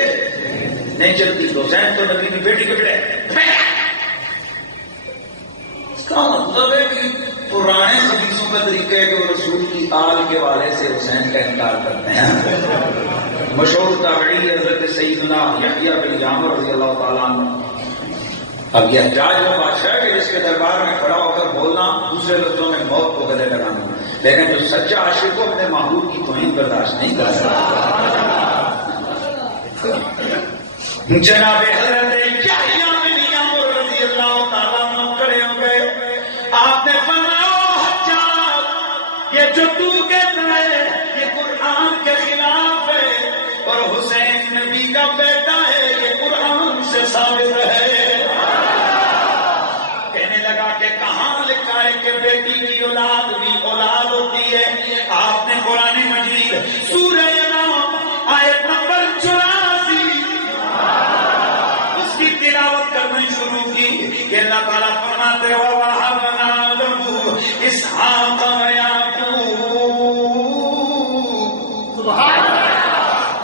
نہیں چلتی، تو حسین تو نبی کی بیٹی کے بیٹے۔ اس کا مطلب ہے کہ پرانے حدیثوں کا طریقہ ہے کہ وہ رسول کی آل کے والے سے حسین کا انکار کرتے ہیں۔ مشہور تابعی حضرت سیدنا یحییٰ بن یعمر رضی اللہ تعالیٰ عنہ، اب یہ حجاج وہ بادشاہ ہے کہ جس کے دربار میں کھڑا ہو کر بولنا دوسرے لفظوں میں موت کو گلے لگانا، لیکن جو سچا عاشق کو اپنے محبوب کی توہین برداشت نہیں کر سکتا۔ جناب حضرت یحییٰ بن یعمر رضی اللہ تعالیٰ عنہ کھڑے ہو گئے، آپ نے فرمایا حجاج یہ جو تو کہتا ہے یہ قرآن کے خلاف ہے، اور حسین نبی کا بیٹا ہے، یہ قرآن سے ثابت ہے۔ کہ بیٹی کی اولاد بھی اولاد ہوتی ہے، آپ نے قرآن مجید سورہ نام آیت نمبر 84 اس کی تلاوت کرنی شروع کی کہ اللہ تعالیٰ فرماتے ہو وَوَهَبْنَا لَهُ إِسْحَاقَ وَيَعْقُوبَ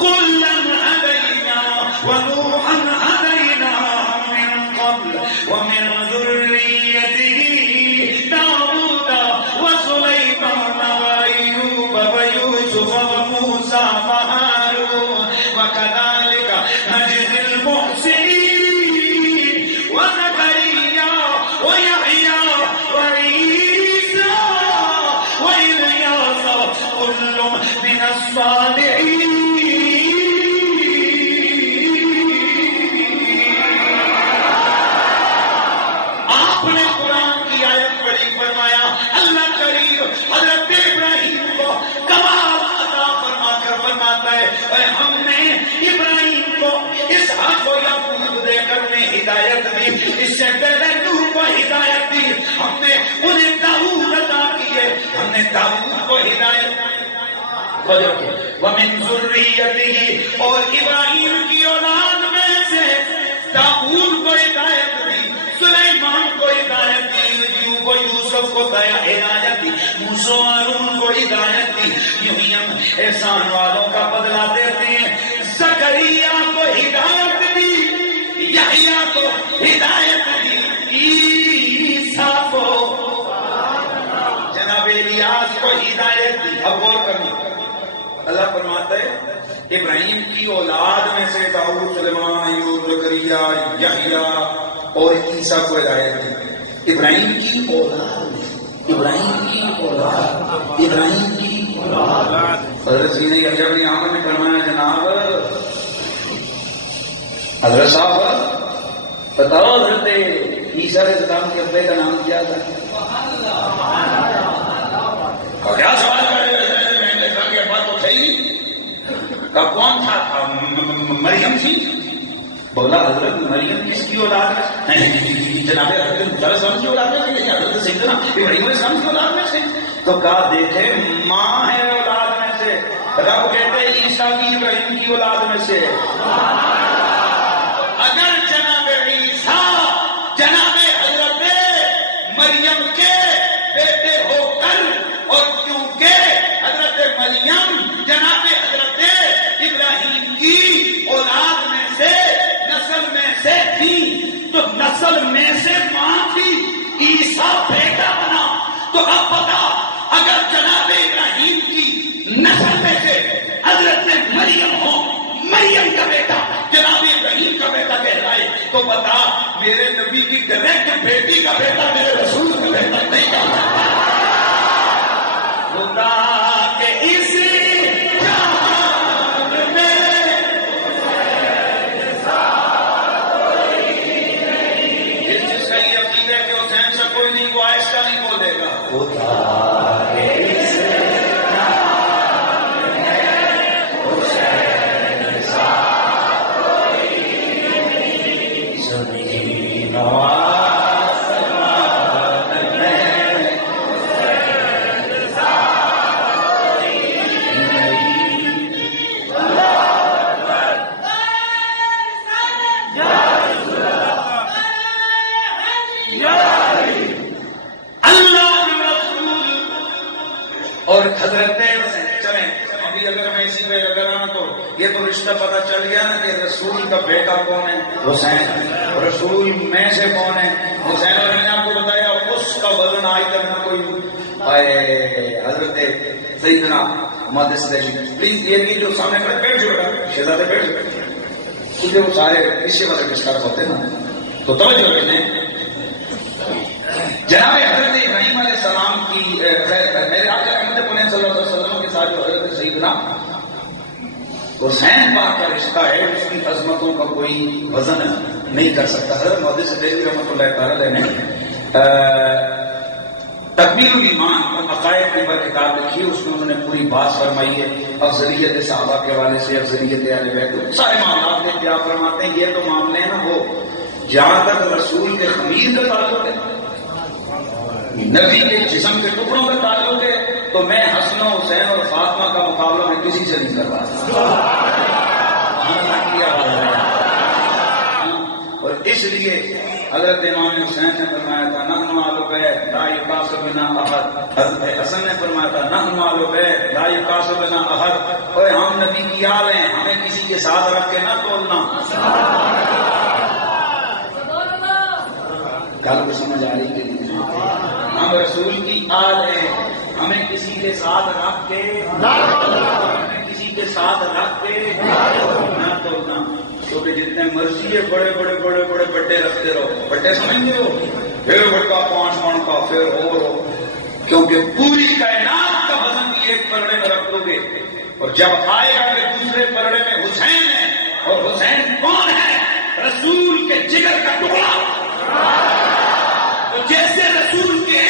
كُلًّا هَدَيْنَا وَنُوحًا هَدَيْنَا مِن قَبْلُ وَمِن ذُرِّيَّتِهِ ہم نے ابراہیم کو اسحاق و یعقوب دے کر نے ہدایت دی، اس سے پہلے نوح کو ہدایت دی، ہم نے انہیں داؤد عطا کیے، ہم نے داؤد کو ہدایت ومن ذریتہ اور ابراہیم کی اولاد میں سے داؤد کو ہدایت دی، سلیمان کو ہدایت دی، ایوب و یوسف کو ہدایت دی، موسیٰ و ہارون کو ہدایت دی۔ یہ ہوئی ہم احسان والوں کا بدلہ دیتے ہیں. زکریا کو ہدایت دی، یحییٰ کو ہدایت دی، عیسیٰ کو، جناب الیاس کو ہدایت دی. اب غور کرنا، اللہ فرماتا ہے ابراہیم کی اولاد میں سے داؤد، سلیمان، ایوب، زکریا، یحییٰ اور عیسیٰ کو ہدایت دی. ابراہیم کی اولاد، ابراہیم کی اولاد، ابراہیم کی اولاد. حضرت سیدنا یحییٰ بن عامر نے فرمایا جناب حضرت صاحب بتاؤ حضرت عیسیٰ علیہ السلام کے ابے کا نام کیا تھا؟ کیا سوال کر رہے ہیں؟ میں نے کہا کہ ابا تو تھا ہی کا کون تھا؟ مریم تھی. بولا حضرت مریم کس کی اولاد ہے؟ جناب حضرت السلام کی اولاد میں سے، حضرت سیدنا ابراہیم علیہ السلام کی اولاد میں سے. تو کہا دیکھے ماں ہے اولاد میں سے، رب کہتے ہیں عیسیٰ کی ابراہیم کی اولاد میں سے. اگر جناب عیسیٰ جناب حضرت مریم کے بیٹے ہو کر، اور کیونکہ حضرت مریم جناب حضرت ابراہیم کی اولاد میں سے، نسل میں سے تھی، تو نسل میں سے ماں تھی، عیسیٰ بیٹا بنا. تو اب بتا اگر جناب ابراہیم کی نسل میں سے حضرت مریم ہو، مریم کا بیٹا جناب ابراہیم کا بیٹا کہلائے، تو بتا میرے نبی کی ڈائریکٹ بیٹی کا بیٹا میرے رسول کا بیٹا نہیں کہا خدا کے اس جہان میں جس کا یہ عقیدہ ہے کہ حسین سے کوئی نہیں، وہ آہستہ نہیں بولے گا. خدا کے اس جہان میں حسین سا اور حضرت چلیں ابھی اگر میں اسی پہ لگا رہا تو یہ تو رشتہ پتہ چل گیا نا کہ رسول کا بیٹا کون ہے؟ حسین. رسول میں سے کون ہے؟ حسین. اور میں نے آپ کو بتایا اس کا وزن آج تک نہ کوئی. حضرت سیدنا محدث پلیز یہ جو سامنے پر بیٹھ جائے شہزادے بیٹھ جائے، کیونکہ وہ سارے پیچھے والے ڈسکرپ ہوتے ہیں نا، تو توجہ کریں. جناب حضرت ابراہیم علیہ السلام کی میرے آقا محمد پنہ صلی اللہ علیہ وسلم کے ساتھ جو حضرت سیدنا حسین پاک کا رشتہ ہے، اس کی عظمتوں کا کوئی وزن نہیں کر سکتا. حضرت محدث دہلوی رحمۃ اللہ تعالی نے تکمیل الایمان اور عقائد کے پر کتاب لکھی، اس میں انہوں نے پوری بات فرمائی ہے افضلیت صحابہ کے حوالے سے، افضلیت اہل بیت، سارے معاملات میں کیا فرماتے ہیں. یہ تو معاملے ہیں نا وہ جہاں تک رسول کے خمیر کا تعلق ہے، نبی کے جسم کے ٹکڑوں کا تعلق ہے، تو میں حسن و حسین اور فاطمہ کا مقابلہ میں کسی سے نہیں کر رہا. اور اس لیے حضرت امام حسین نے فرمایا تھا نحن آل بیت لا یقاس بنا احد. حضرت حسن نے فرمایا تھا نحن آل بیت لا یقاس بنا احد. اور ہم نبی کی آل ہیں، ہمیں کسی کے ساتھ رکھ کے نہ تولنا. کیا کو سمجھ آ رہی ہے؟ ہم رسول کی آل ہیں، ہمیں کسی کے ساتھ رکھ کے ہمیں کسی کے ساتھ رکھ کے نہ توڑنا. کیونکہ جتنے مرضی ہے بڑے بڑے بڑے بڑے بٹے رکھتے رہو، بٹے سمجھتے ہو، پھر بٹا 5 من کا، پھر اور ہو، کیونکہ پوری کائنات کا وزن ایک پرڑے میں رکھ دو گے. اور جب آئے گا کہ دوسرے پرڑے میں حسین ہے، اور حسین کون ہے؟ رسول کے جگر کا ٹکڑا. تو جیسے رسول کے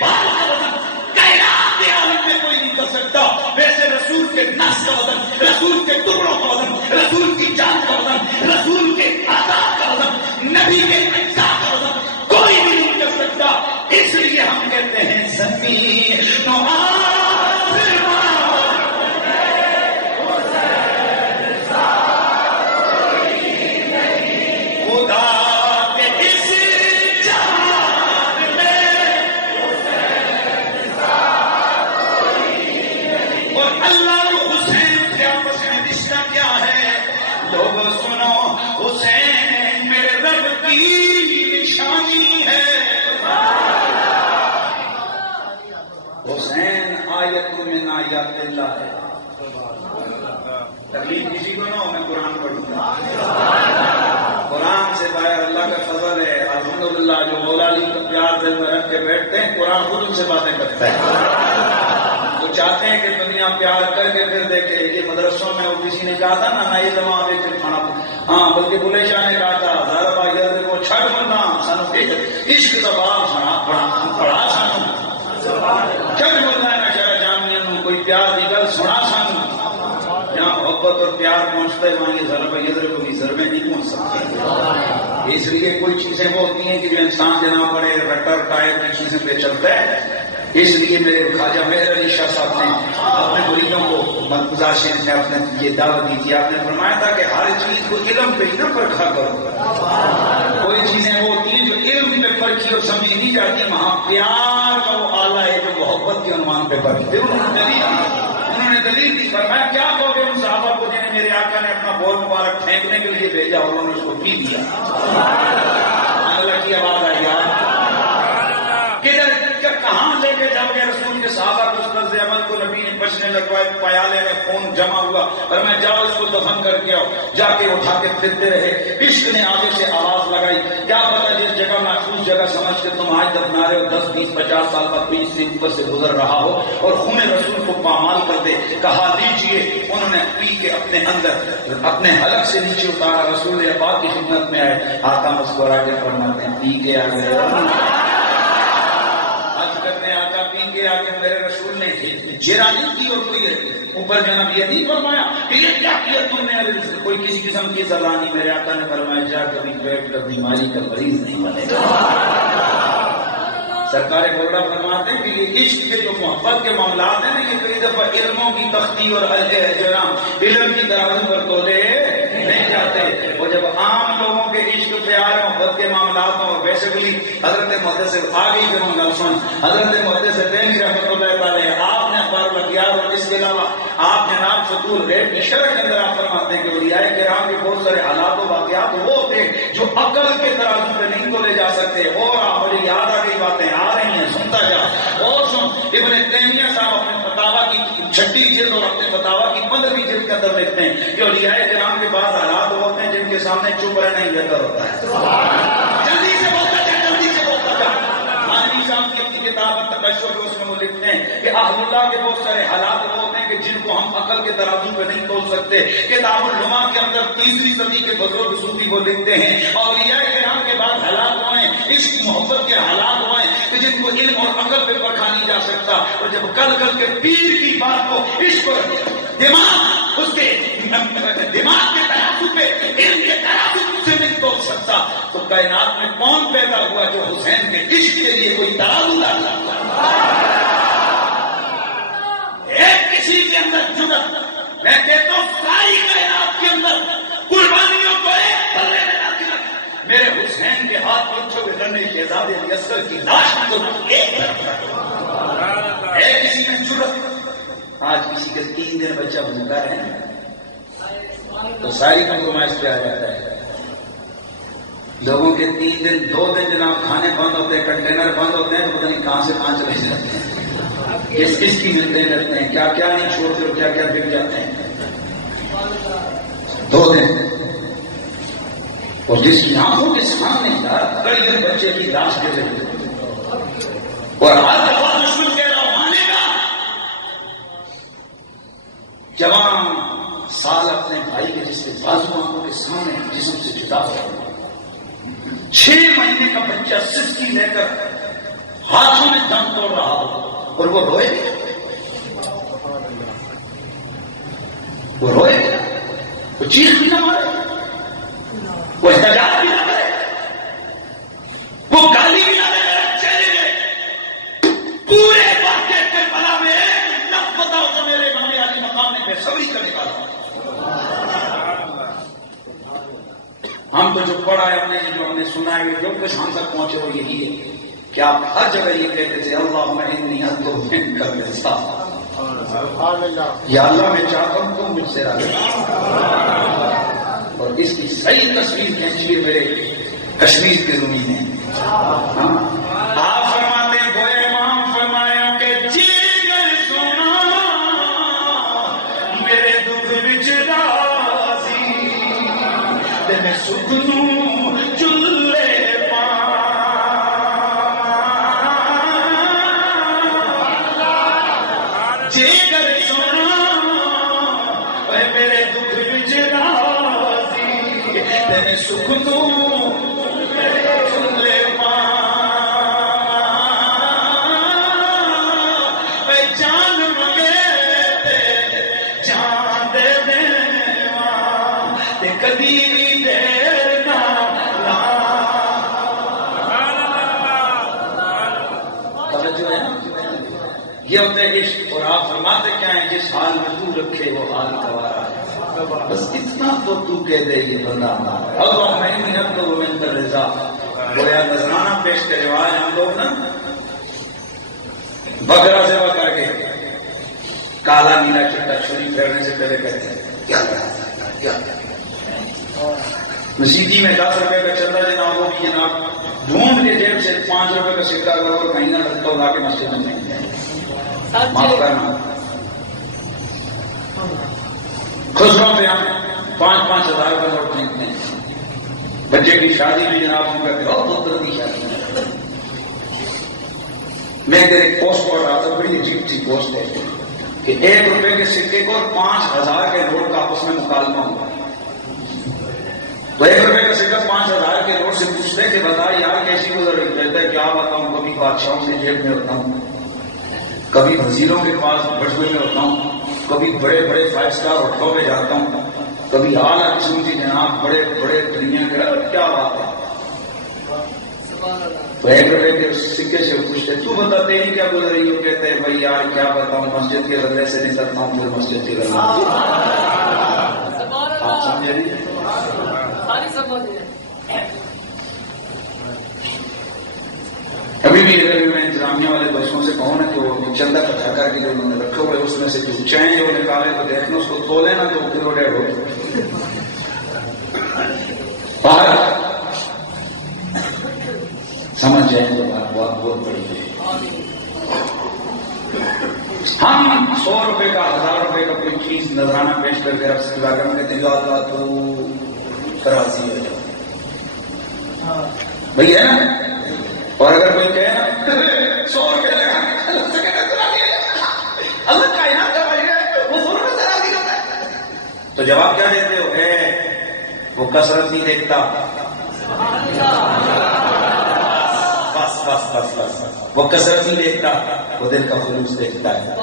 بال کا وزن کائنات کے عالم میں کوئی نہیں کر سکتا، ویسے رسول کے نفس کا وزن، رسول کے ٹکڑوں کا وزن، رسول کی جان کا وزن، رسول کے آداب کا وزن، نبی کے اجزاء کا وزن کوئی بھی نہیں کر سکتا. اس لیے ہم کہتے ہیں زمین اور کی نشانی ہے۔ حسین آیت من آیات اللہ ہے۔ تکلیف کسی کو نہ ہو، میں قرآن پڑھوں گا۔ قرآن سے باہر اللہ کا فضل ہے الحمدللہ۔ جو مولا علی کو پیار دل میں رکھ کے بیٹھتے ہیں، قرآن خود ان سے باتیں کرتا ہے۔ وہ چاہتے ہیں کہ دنیا پیار کر کے پھر دیکھے۔ یہ مدرسوں میں وہ کسی نے کہا تھا نا نئے زمانے کے کھانا، ہاں بلکہ بلے شاہ نے کہا تھا ہزار بھائی کو چھٹ بندہ سانو عشق دباب پڑھا سانو چھٹ بندہ نہ چاہے جامعہ کوئی پیار کی گل سنا سانو۔ جہاں محبت اور پیار پہنچتا ہے وہاں یہ ضرب کو بھی ضربیں نہیں پہنچ سکتی۔ اس لیے کوئی چیزیں وہ ہوتی ہیں کہ جو انسان جناب بڑے رٹر ٹائر کی چیزیں پہ چلتا ہے۔ اس لیے میرے خواجہ مہر علی شاہ صاحب نے اپنے مریدوں کو مرکزہ شیخ نے اپنے یہ دعوت دی تھی۔ آپ نے فرمایا تھا کہ ہر چیز کو علم پہ ہی نہ پرکھا کرو۔ کوئی چیزیں وہ ہوتی ہیں جو علم پہ پرکھی اور سمجھی نہیں جاتی، وہاں پیار کا وہ آلہ ہے جو محبت کے عنوان پہ پرکھتے۔ انہوں نے دلیل دی، فرمایا کیا کہو گے ان صحابہ کو جنہیں میرے آقا نے اپنا بول مبارک پھینکنے کے لیے بھیجا اور انہوں نے اس کو پی لیا۔ اللہ کی آواز آئی کدھر کہاں لے کے جاؤ گے رسول کے صحابہ کو؟ اس طرز عمل کو نبی نے بچنے لگوائے، پیالے میں خون جمع ہوا اور میں جاؤ اس کو دفن کر کے آؤ۔ جا کے اٹھا کے پھرتے رہے۔ عشق نے آگے سے آواز لگائی، کیا پتا جس جگہ محفوظ جگہ سمجھ کے تم آج دفنا رہے ہو 10 20 50 سال بعد کوئی سے اوپر سے گزر رہا ہو اور خون رسول کو پامال کر دے۔ کہا لیجیے۔ انہوں نے پی کے اپنے اندر اپنے حلق سے نیچے اتارا، رسول پاک کی خدمت میں آئے۔ آقا مسکرا کے فرماتے ہیں پی کے آ گئے۔ آگے میرے رسول نے جرا نہیں کی اور کوئی اوپر جناب یہ نہیں فرمایا کہ یہ کیا کیا تم نے، کوئی کسی قسم کی سزا نہیں۔ میرے آقا نے فرمایا جا کبھی پیٹ کر بیماری کا مریض نہیں بنے گا۔ سرکار گولڈا فرماتے ہیں کہ یہ عشق کے جو محبت کے معاملات ہیں نا، یہ کئی دفعہ علموں کی تختی اور جناب علم کی ترازو پر تولے نہیں جاتے۔ وہ جب عام لوگوں کے عشق پیار محبت کے معاملات ہوں، اور بیسیکلی حضرت محدث آگے کے معاملات سن، حضرت محدث دہلوی رحمۃ اللہ تعالی آپ نے اخبار الاخیار اور اس کے علاوہ آپ جناب فتح ریٹ کی شرح کے اندر آپ فرماتے ہیں کہ اولیاء کرام کے بہت سارے حالات و واقعات وہ ہوتے جو عقل کے ترازو پہ نہیں تولے جا سکتے۔ اور مجھے یاد آ گئی باتیں آ رہی ہیں، سنتا جا اور سن۔ ابن تیمیہ صاحب اپنے فتاوا کی 6 جلد اور اپنے فتاوا کی 15ویں جلد کے اندر لکھتے ہیں کہ اولیاء کرام کے بعد حالات ہوتے ہیں جن کے سامنے چپ رہنا ہی بہتر ہوتا ہے۔ جلدی سے بولتا جا، جلدی سے بولتا جا۔ مانوی صاحب کی اپنی کتاب تبشر میں اس میں وہ لکھتے ہیں کہ اہل اللہ کے بہت سارے حالات وہ ہوتے ہیں کہ جن کو ہم عقل کے ترازو پہ نہیں تول سکتے۔ کتاب العلماء کے اندر 3ویں صدی کے بزرگ صوفی وہ لکھتے ہیں اولیاء کرام کے بعد حالات ہوئے ہیں، عشق محبت کے حالات ہوئے ہیں کہ جن کو علم اور عقل پہ پرکھا نہیں جا سکتا۔ اور جب کل کل کے پیر کی بات کو عشق اور دماغ اس کے دماغ کے ترازو پہ علم کے ترازو سے نہیں تول سکتا، تو کائنات میں کون پیدا ہوا جو حسین کے عشق کے لیے کوئی ترازو ڈالتا؟ ایک کسی کے اندر جرأت، میں کہتا ہوں ساری کائنات کے اندر قربانیوں کو ایک پلے میں رکھ کر میرے حسین کے ہاتھ پنچوں کے لڑنے کے شہزادے علی اصغر کی لاش کو ایک طرف ایک کسی میں جرأت۔ آج کسی کے 3 دن بچہ بھوکا رہے تو ساری کمپرومائز پہ آ جاتا ہے۔ لوگوں کے 3 دن 2 دن جناب کھانے بند ہوتے ہیں، کنٹینر بند ہوتے ہیں، تو پتہ نہیں کہاں سے کہاں چلے جاتے ہیں، کس کی ملتے رہتے ہیں، کیا کیا نہیں چھوڑتے اور کیا کیا بک جاتے ہیں۔ 2 دن اور جس کی آنکھوں کے سامنے کئی دن بچے کی لاش گر رہی اور ہر دفعہ دشمن کہہ رہا مانے گا۔ جوان سال اپنے بھائی کے جس کے بازو آنکھوں کے سامنے جسم سے جدا ہو، 6 مہینے کا بچہ سسکی لے کر ہاتھوں میں دم توڑ رہا ہو اور وہ روئے گا، وہ روئے گا، وہ چیخ بھی نہ مارے، وہ احتجاج بھی نہ کرے، وہ گالی بھی نہ دے، چلے گئے پورے واقعے کے بلا میں ایک لفظ بتاؤ تو میرے امام علی مقام نے بے صبری کا نکالا۔ ہم تو جو پڑھا ہے ہم نے، جو ہم نے سنا ہے، جو کچھ ہم تک پہنچے وہ یہی ہے کہ آپ ہر جگہ یہ کہتے تھے اللہم انی اطلب منک الانصاف، یا اللہ میں چاہتا ہوں تم مجھ سے راضی۔ اور اس کی صحیح تصویر کھینچیے میرے کشمیر کے زمین ہے. آپ فرماتے ہیں گویا امام فرمایا کہ جیگر سونا میرے دکھ وچ راضی تے میں سکھ نوں چلے پا جیگر سونا میرے دکھ وچ راضی تے میں سکھ نوں یہ ہوتا ہے عشق. اور آپ فرماتے کیا ہیں جس حال میں تو رکھے وہ حال گوارا ہے. بس اتنا تو کہہ دے یہ بندہ ہمارا. اللہ میں اب تو من کر رضا. گویا نذرانہ پیش کے رواج ہم لوگ نا بکرا ذبح کر کے کالا نیلا چٹا چھری پھیرنے سے پہلے کہتے ہیں کیا مسیدی میں 10 روپے کا چندہ جناب ہو کہ جناب ڈھونڈ کے جیب سے 5 روپے کا سکہ کرو اور مہینہ لگتا لا کے مسجد میں نہیں معاف کرنا. خسروں پہ ہم 5-5 ہزار کا نوٹ خریدتے ہیں. بچے کی شادی بھی جناب ہم کرتے بہت پتر کی شادی. میں تیرے پوسٹ پر آتا بڑی عجیب سی پوسٹ ہے کہ 1 روپے کے سکے کو 5,000 کے نوٹ کا آپس میں مکالمہ ہوا. وہ 1 روپے کا سکہ 5,000 کے نوٹ سے پوچھتے کہ بتا یار کیسی گزر رہی. کہتا ہے کیا بتاؤں کبھی بادشاہوں سے جیب میں ہوتا ہوں, کبھی وزیروں کے پاس بٹوے میں ہوتا ہوں, کبھی بڑے بڑے 5 اسٹار ہوٹلوں میں جاتا ہوں, کبھی اعلیٰ قسم کی جناب بڑے بڑے دنیا کے. کیا بات ہے. تو 1 روپے کے سکے سے پوچھتے تو بتا تیری کیا گزر رہی ہو. کہتے ہیں بھائی یار کیا بتاؤں مسجد کے غلے سے نکلتا ہوں پورے مسجد کے غلے. آپ سمجھے نہیں. ابھی بھی اگر میں انتظامیہ والے دوستوں سے کہوں نا کہ وہ چندہ اکٹھا کر کے جو انہوں نے رکھے ہوئے اس میں سے جو چین جو نکالے تو دیکھنا اس کو تولے نا تو پھر وہ ڈیڑھ ہو باہر سمجھ جائیں تو بات بہت بڑی ہے. ہم 100 روپے کا 1000 روپے کا کوئی چیز نذرانہ پیش کر کے رب سے دعا کریں گے دل اللہ تو راضی ہو جائے بھائی ہے نا. اور اگر کوئی کہے نا 100 روپے لگا اللہ کائنات کا بھائی ہے وہ 100 روپے سے راضی کرتا ہے تو جواب کیا دیتے ہو. وہ کثرت نہیں دیکھتا. بس بس بس بس وہ کثرت نہیں دیکھتا وہ دل کا خلوص دیکھتا ہے.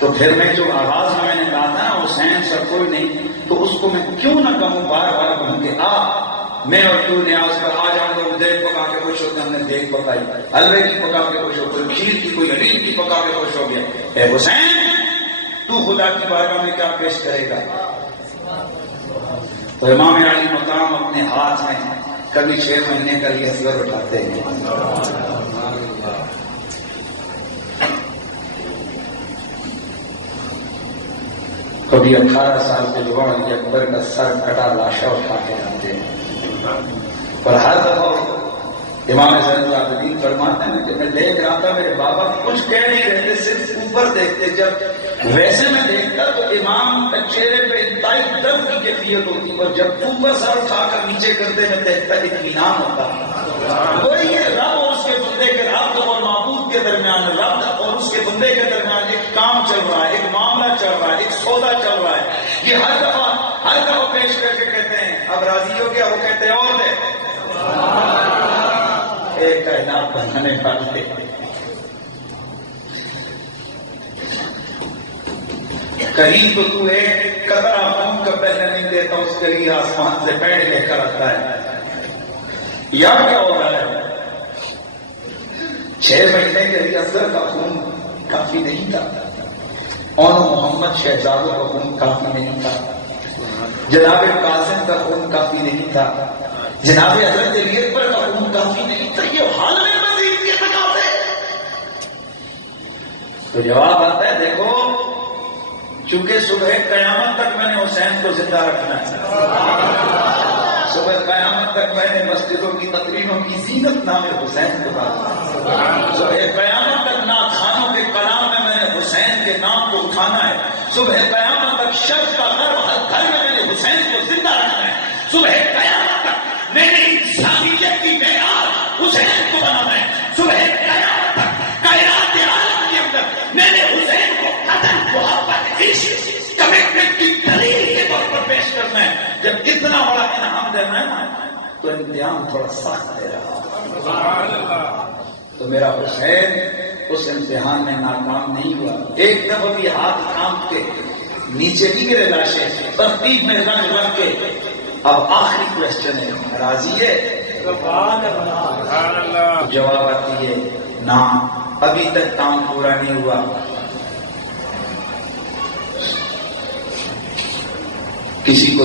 تو پھر میں جو آواز میں نے کہا تھا حسین سر کوئی نہیں تو اس کو میں کیوں نہ کہوں بار بار کہوں کہ میں اور تو نیاز پر آ جاؤں گا. دیکھ پکا کے خوش ہوتے ہم نے دیکھ پکائی, حلوے کی پکا کے خوش ہو, کوئی کھیر کی کوئی حلیم کی پکا کے خوش ہو گیا. اے حسین تو خدا کی بارگاہ میں کیا پیش کرے گا. تو امام علی مقام اپنے ہاتھ میں کبھی 6 مہینے کا یہ اصغر اٹھاتے ہیں. کبھی 18 سال کے جوان کے اکبر کا سر کٹا لاشا اٹھا کے آتے ہیں. اور ہر دفعہ امام زین العابدین فرماتے ہیں کہ میں دیکھ رہا تھا میرے بابا کچھ کہہ نہیں رہتے صرف اوپر دیکھتے. جب ویسے میں دیکھتا تو امام کے چہرے پہ انتہائی درد کی کیفیت ہوتی اور جب اوپر سر اٹھا کر نیچے کرتے میں دیکھتا اطمینان ہوتا. وہی یہ رب اور اس کے بندے کے رب اور معبود کے درمیان رب اور اس کے بندے کے درمیان ایک کام چل رہا ہے, ایک معاملہ چل رہا ہے, ایک سودا چل رہا ہے. یہ ہر دفعہ پیش کر کے کہتے ہیں اب راضی ہو گیا. وہ کہتے ہیں اور دے ایک کائنات بنانے والے. قریب تو تو ایک قطرہ خون کا پہلے نہیں دیتا اس کے لیے آسمان سے پیڑ لے کر آتا ہے. یا کیا ہو رہا ہے 6 مہینے کے لیے اصغر کا خون کافی نہیں تھا. اور محمد شہزادوں کا خون کافی نہیں تھا. جناب قاسم کا خون کافی نہیں تھا. جناب حضرت علی اکبر کا خون کافی نہیں تھا. یہ حال میں مزید کے تقاضے. تو جواب آتا ہے دیکھو چونکہ صبح قیامت تک میں نے حسین کو زندہ رکھنا ہے. صبح قیامت تک میں میں نے مسجدوں کی تقریروں کی زینت نام حسین کو ڈالا. صبح قیامت تک ناخوانوں کے کلام میں نے حسین کے نام کو اٹھانا ہے. صبح قیامت تک شرط کا گھر میں نے حسین کو زندہ رکھنا ہے. صبح قیامت تک میں نے انسانیت کی معیار حسین کو بنانا ہے. صبح قیامت تک کائنات عالم کے اندر میں نے حسین کو قتل محبت عشق کمٹمنٹ کی دلیل کے طور پر پیش کرنا ہے. جب اتنا بڑا انعام دینا ہے نا تو امتحان تھوڑا سخت دے رہا. تو میرا حسین اس امتحان میں ناکام نہیں ہوا. ایک دفعہ بھی ہاتھ کام کے نیچے نہیں گرے لاشیں, ترتیب میں رنگ رنگ کے. اب آخری کوشچن ہے, راضی ہے؟ جواب آتی ہے نہ, ابھی تک کام پورا نہیں ہوا. کسی کو